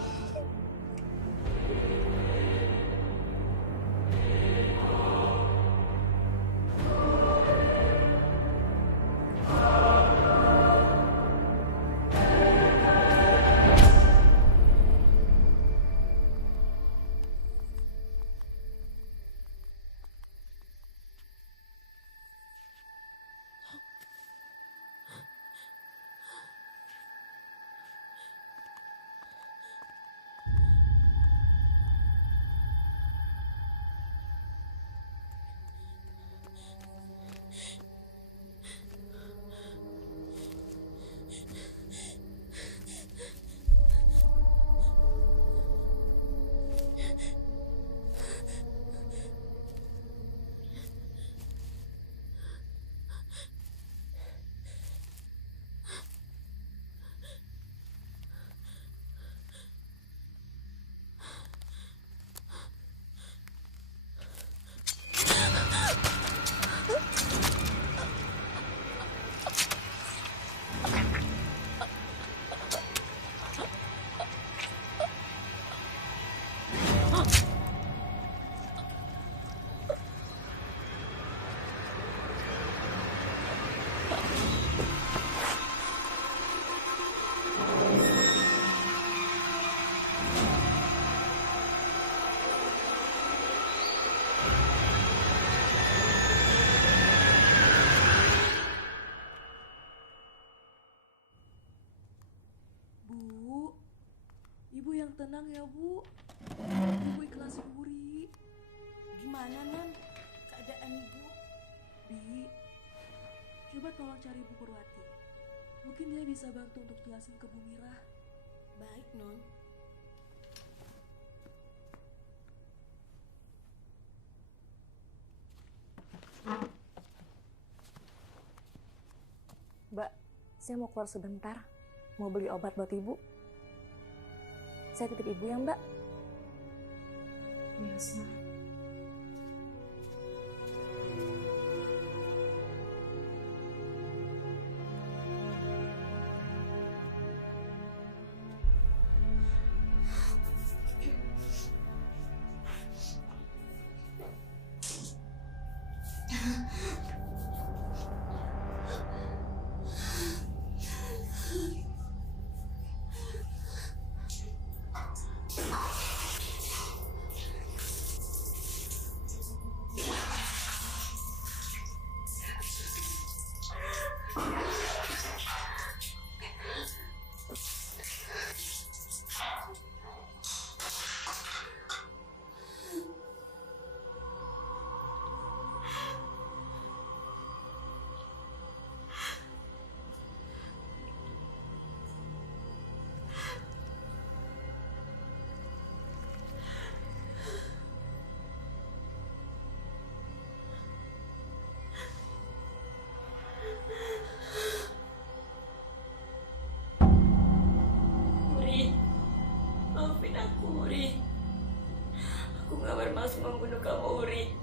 tenang ya, Bu. Ibu ikhlasin Wuri. Gimana, Non? Keadaan Ibu? Bi, coba tolong cari Bu Purwati. Mungkin dia bisa bantu untuk jelasin ke Bu Mira. Baik, Non. Mbak, saya mau keluar sebentar. Mau beli obat buat Ibu. Saya titip Ibu ya, Mbak. Iya, Snar. Maafin aku, Uri. Aku gak bermaksud membunuh kamu, Uri.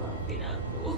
Maafin aku.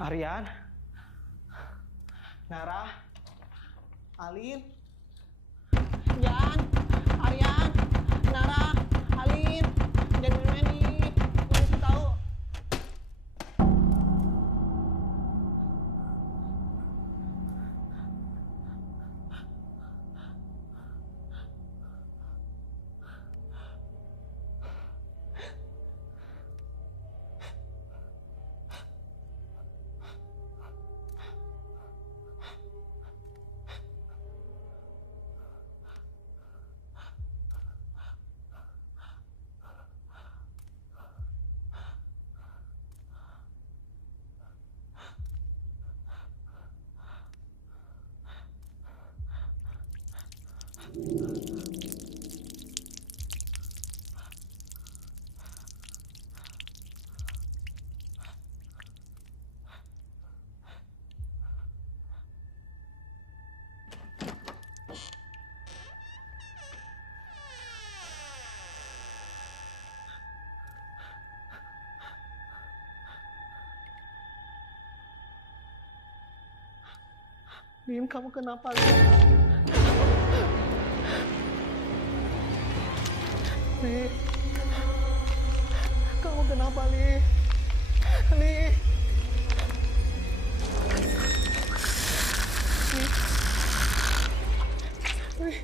Aryan, Nara, Alin, Jan, Aryan, Nara, Alin, jangan main-main. Gue mesti tahu. Lim, kamu kenapa? Li, kamu kenapa, Li? Li. Li.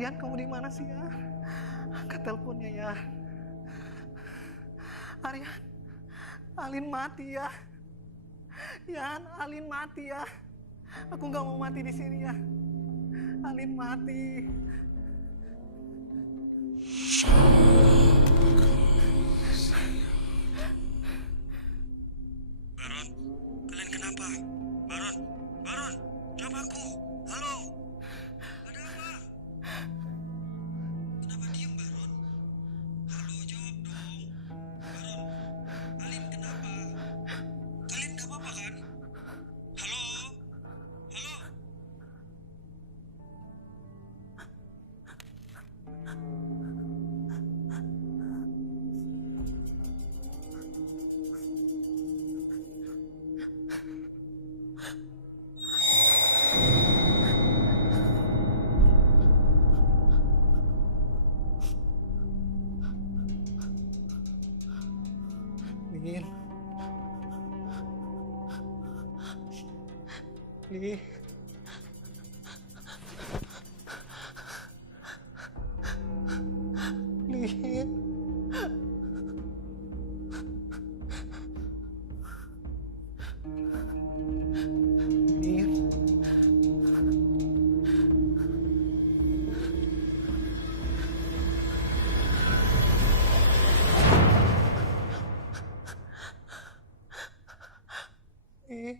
Aryan, kamu di mana sih ya? Angkat teleponnya ya. Aryan, Alin mati ya. Yan, Alin mati ya. Aku nggak mau mati di sini ya. Alin mati. Baron, kalian kenapa? Baron, Baron, jawab aku. Halo, ada apa? Kenapa diem, Baron? Halo, jawab dong. Baron, Alin kenapa? Kalian gak apa-apa kan? Halo, halo. Lin. Lin. Lin. Lin. Lin. Lin.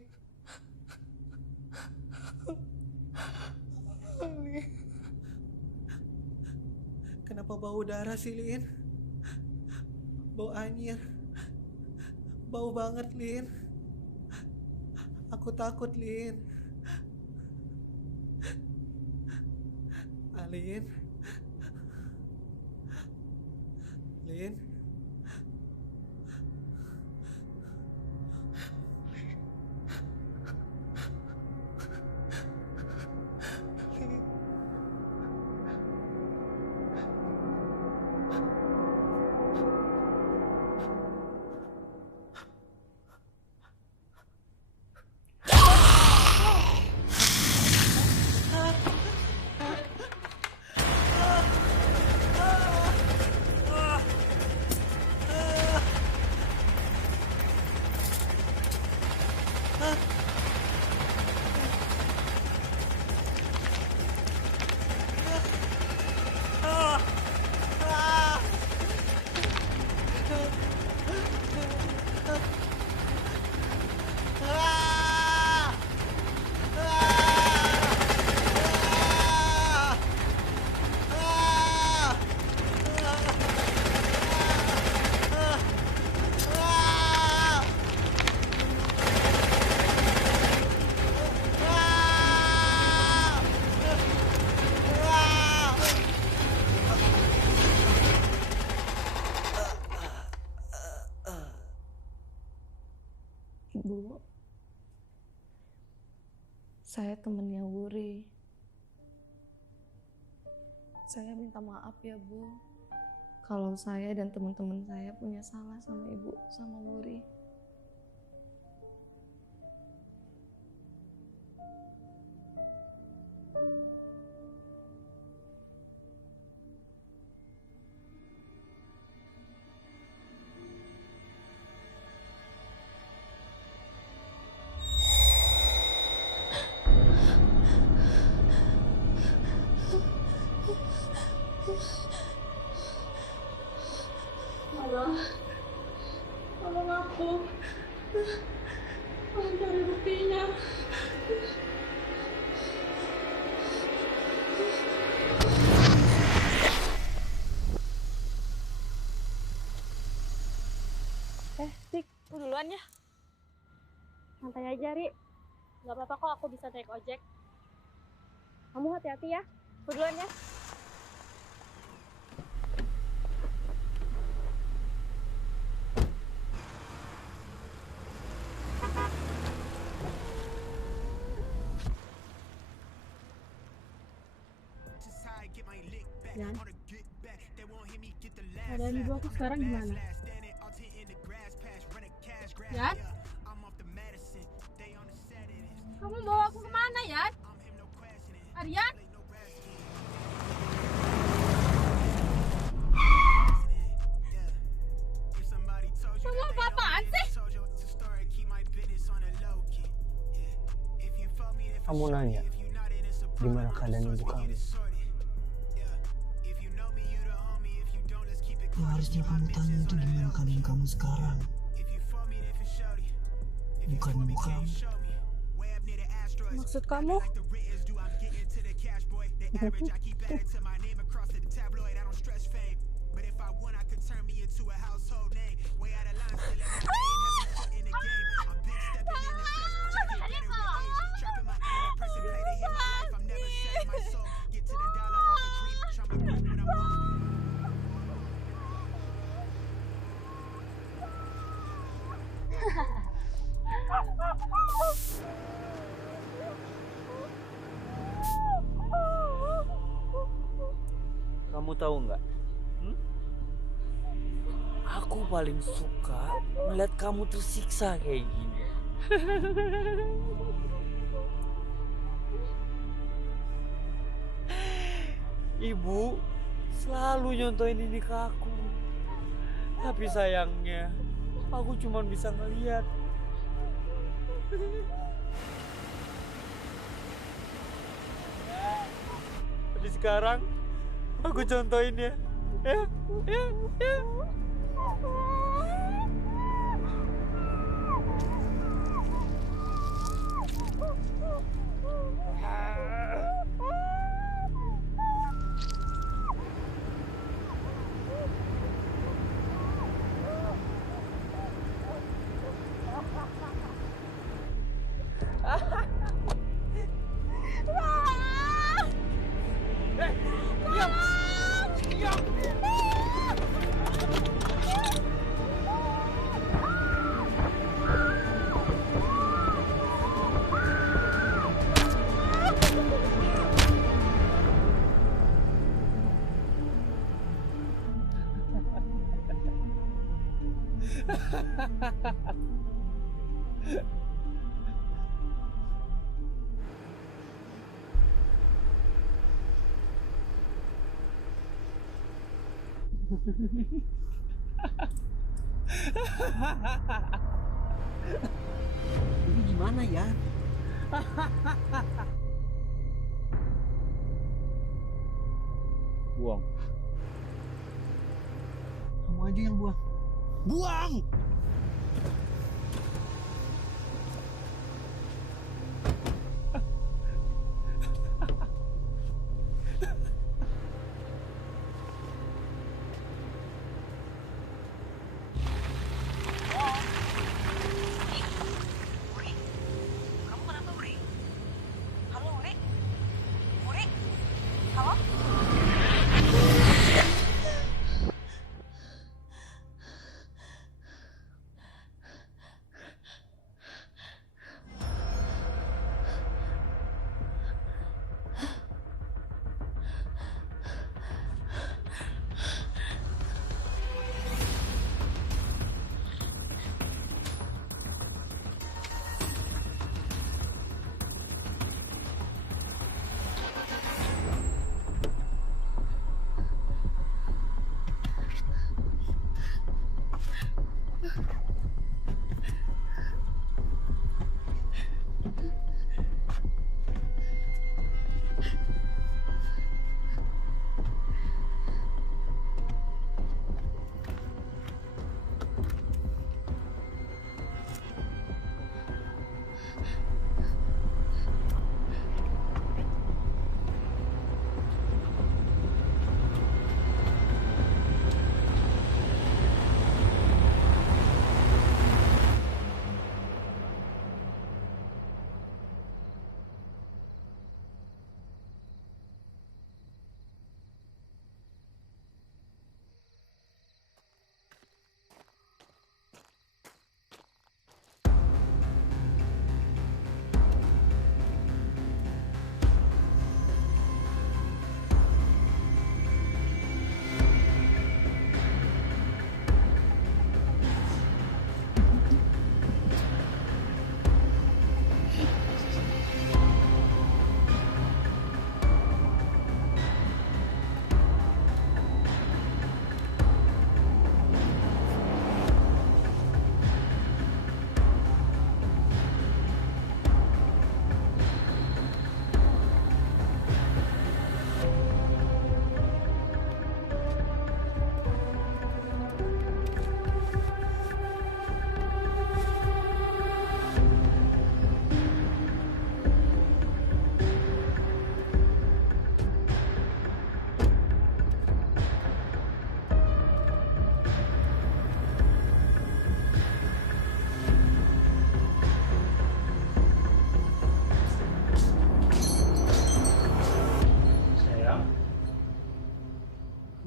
Kenapa bau darah sih, Lin? Bau anyir. Bau banget, Lin. Aku takut, Lin. Alin. Lin. Bu, saya temennya Wuri. Saya minta maaf ya, Bu. Kalau saya dan teman-teman saya punya salah sama Ibu, sama Wuri. Tolong aku. Tolong cari buktinya. Dik, aku duluan ya. Santai aja, Ri. Gak apa-apa kok, aku bisa naik ojek. Kamu hati-hati ya. Aku duluan ya. Yan, keadaan ibu aku sekarang gimana? Yan? Kamu bawa aku kemana, Yan? Aryan? kamu nanya gimana keadaan ibu kamu. Ya harusnya kamu tanya itu gimana keadaan kamu sekarang, bukan ibu kamu. Maksud kamu? Kamu tahu nggak? Aku paling suka melihat kamu tersiksa kayak gini. Ibu selalu nyontoin ini ke aku. Tapi sayangnya, aku cuma bisa ngeliat. Tapi sekarang, aku contohin ya. Ya. Ini gimana ya? Buang. Kamu aja yang buang. Buang!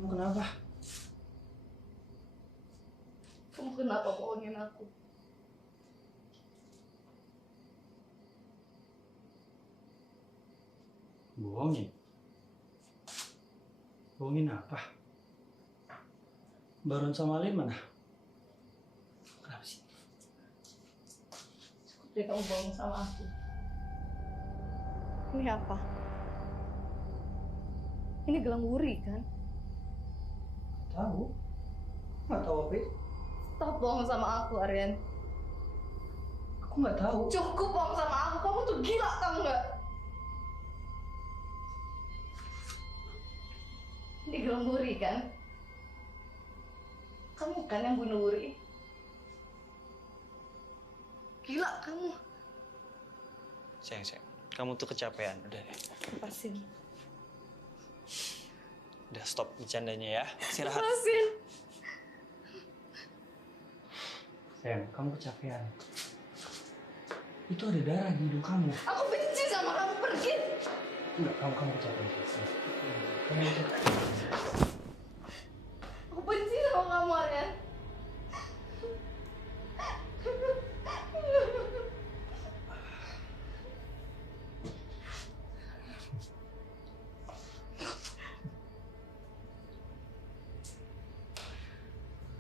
Kamu kenapa? Kamu kenapa bohongin aku? Bohongin? Bohongin apa? Baron sama Alin mana? Kenapa sih? Jadi kamu bohong sama aku. Ini apa? Ini gelang wuri kan? Tahu? Nggak tahu apa itu? Stop bohong sama aku, Aryan. Aku nggak tahu. Cukup bohong sama aku. Kamu tuh gila, kamu nggak? Ini gelang wuri kan? Kamu kan yang bunuh Wuri? Gila kamu. Sayang, kamu tuh kecapean. Udah deh. Lepasin. Udah stop bercandanya ya. Istirahat. Lepasin. Sayang, kamu kecapean. Itu ada darah di hidung kamu. Aku benci sama kamu, pergi. Enggak, kamu kecapean. Kamu kecapean. Aku benci sama kamu, Aryan.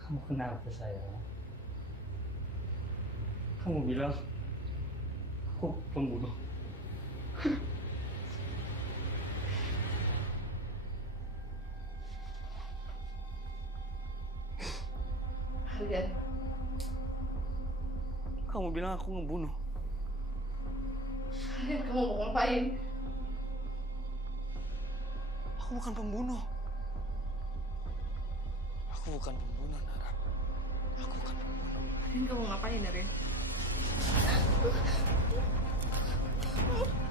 Kamu kenapa sayang? Kamu bilang aku pembunuh. Aryan. Kamu bilang aku ngebunuh. Aryan, kamu mau ngapain? Aku bukan pembunuh. Aku bukan pembunuh, Nara. Aku bukan pembunuh. Aryan, kamu ngapain, Aryan?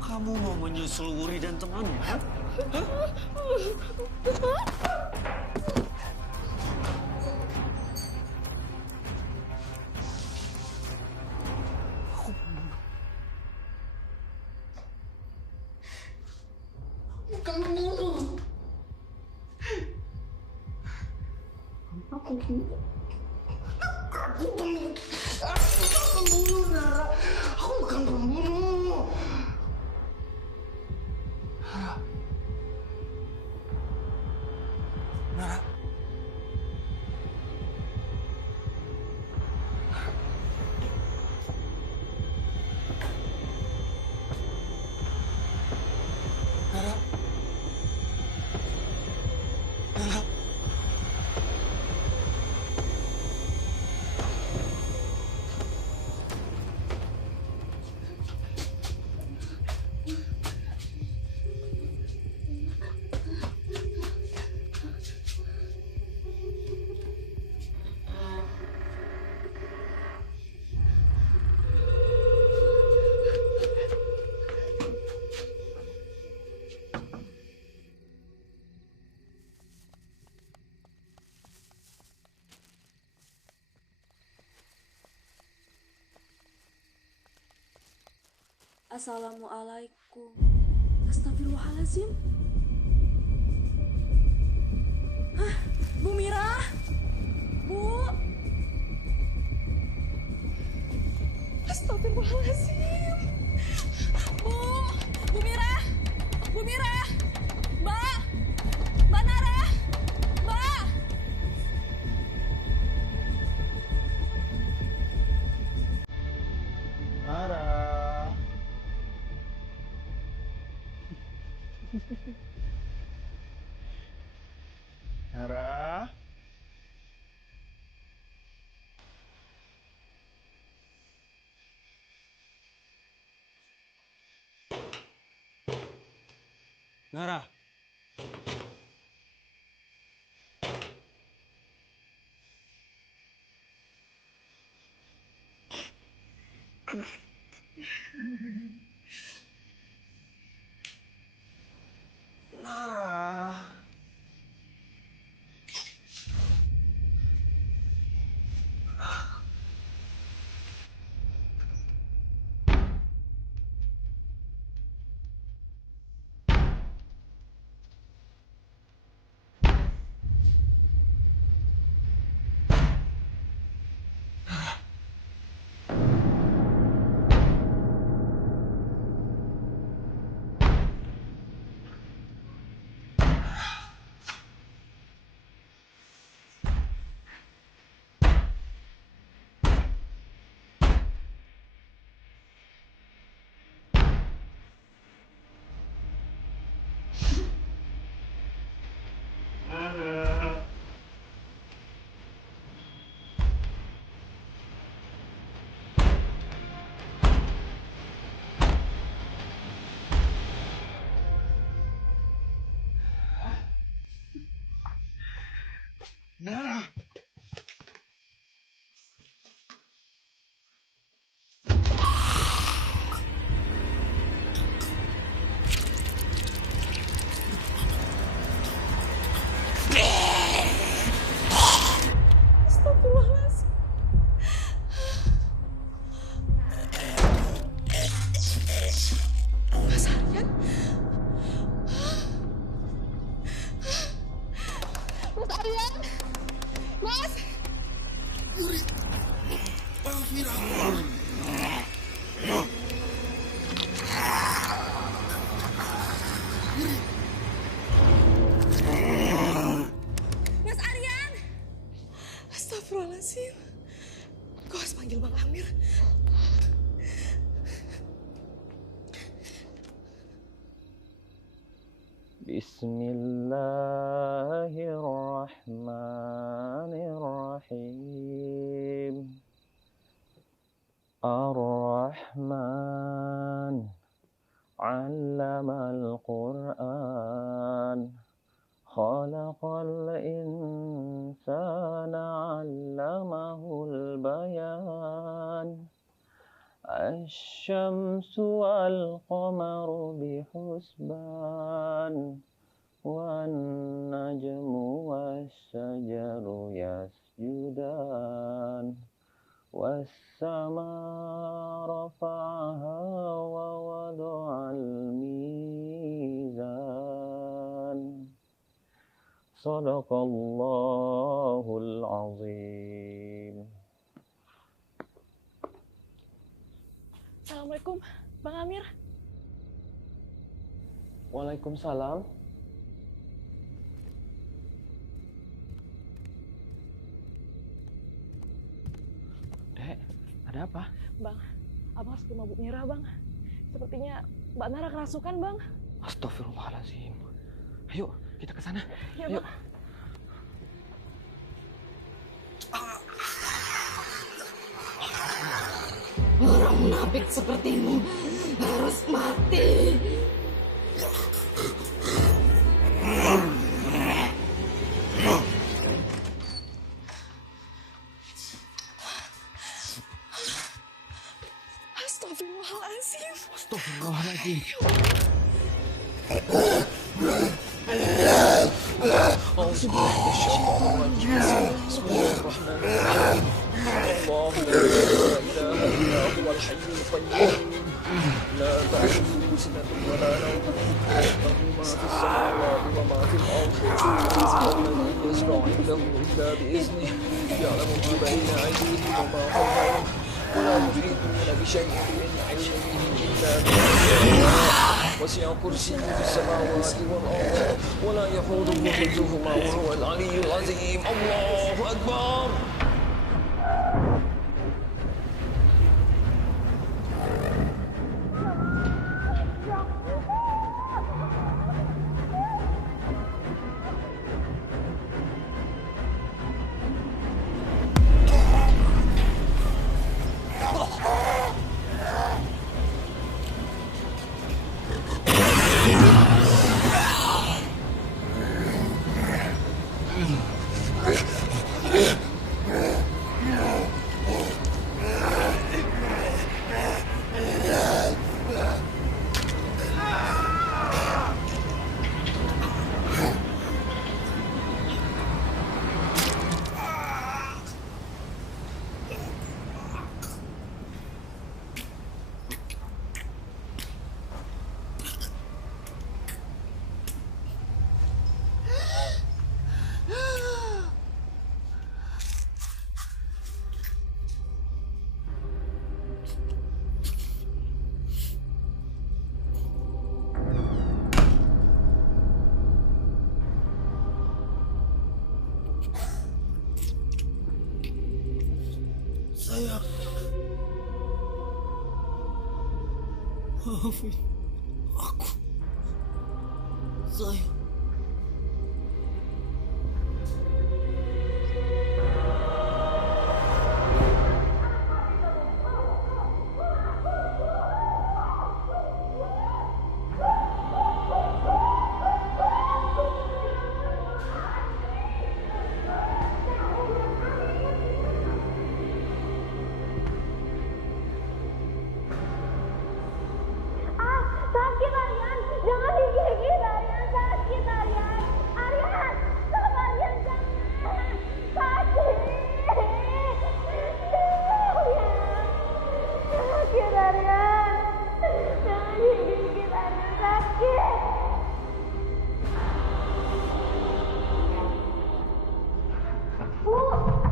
Kamu mau menyusul Wuri dan temannya? Hah? Aku pembunuh. Bukan pembunuh. Aku pembunuh. Aku pembunuh. Aku bukan pembunuh, Nara. Aku bukan pembunuh. Nara. Nara. Nara. Nara. Assalamualaikum. Astagfirullahaladzim. Hah, Bu Mira? Bu? Astagfirullahaladzim. Bu Mira? Bu Mira? Mbak? Mbak Nara? Mbak? Nara. Nara. Nara. Nara. Nah. Astagfirullahaladzim. Mas Aryan? Mas Aryan? Mas? Yuri, maafin aku. Mas Aryan? Astagfirullahaladzim. Kau harus panggil Bang Amir. Bismillahirrahmanirrahim. Ar-Rahman 'allamal Qur'an. Khalaqal insana 'allamahul bayan. Asy-syamsu wal qamaru bihusban. Wan najmu was-syajaru yasjudan. Was-samaa rafa'aha wa wada'al mizan. Shadaqallahul azim. Assalamualaikum, Bang Amir. Waalaikumsalam. Dek, ada apa? Bang, abang harus ke rumah Bu Mira, Bang. Sepertinya Mbak Nara kerasukan, Bang. Astagfirullahaladzim. Ayo, kita ke sana. Ya, Ayo. Bang. Orang munafik sepertimu harus mati. Astagfirullahaladzim. Astagfirullahaladzim. Bismillahirrahmanirrahim. الله لا إله إلا هو الحي القيوم لا تأخذه سنة ولا نوم له ما في السماوات وما في الأرض الذي يشفع عنده إلا بإذنه يعلم ما بين أيديهم وما خلفهم ولا يحيطون بشيء من علمه إلا بما شاء وسع كرسيه السماوات والأرض ولا يحوطه حفظهما وهو العلي العظيم. الله أكبر. Sayang, maafin aku. Sayang.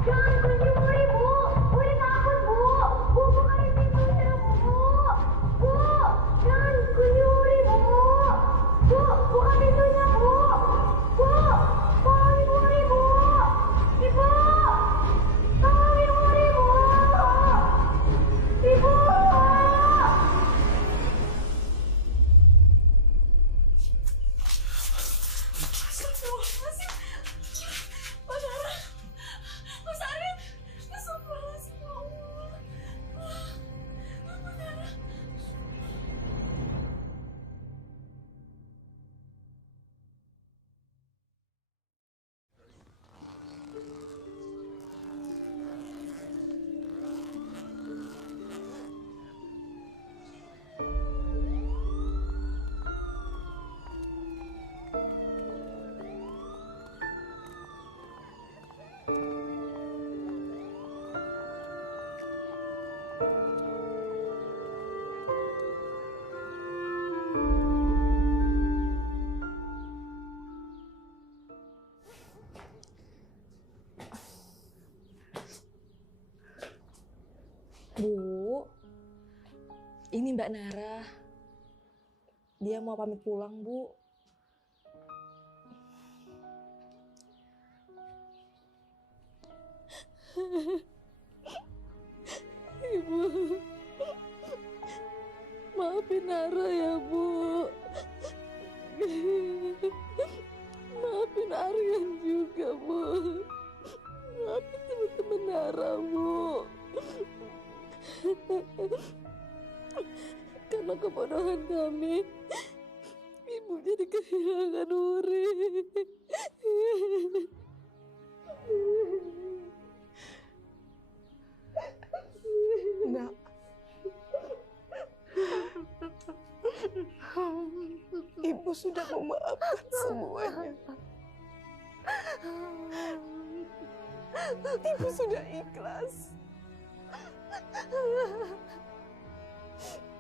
Jangan kunci Wuri, Bu. Wuri takut, Bu. Bu, bukain pintunya, Bu. Bu, jangan kunci Wuri, Bu. Bu, buka pintunya, Bu. Bu, tolongin Wuri, Bu. Ibu, tolongin Wuri, Bu. Ibu. Bu, ini Mbak Nara. Dia mau pamit pulang, Bu. Ibu, maafin Nara ya, Bu. Maafin Aryan juga, Bu. Maafin teman-teman Nara, Bu. Karena kebodohan kami, Ibu jadi kehilangan Wuri. Nak, Ibu sudah memaafkan semuanya. Ibu sudah ikhlas.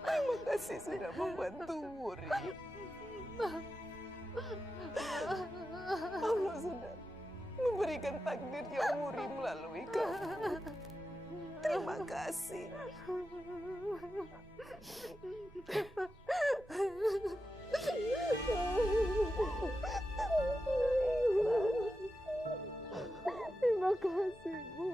Terima kasih sudah membantu Wuri. Allah sudah memberikan takdirnya Wuri melalui kamu. Terima kasih. Terima kasih, Bu.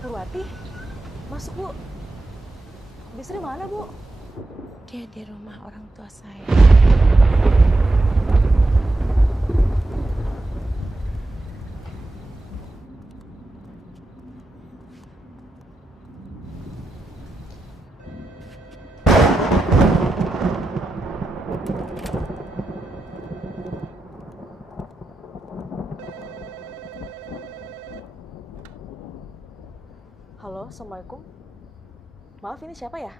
Purwati, masuk, Bu. Bisri mana, Bu? Dia di rumah orang tua saya. Halo, Assalamualaikum. Maaf, ini siapa ya?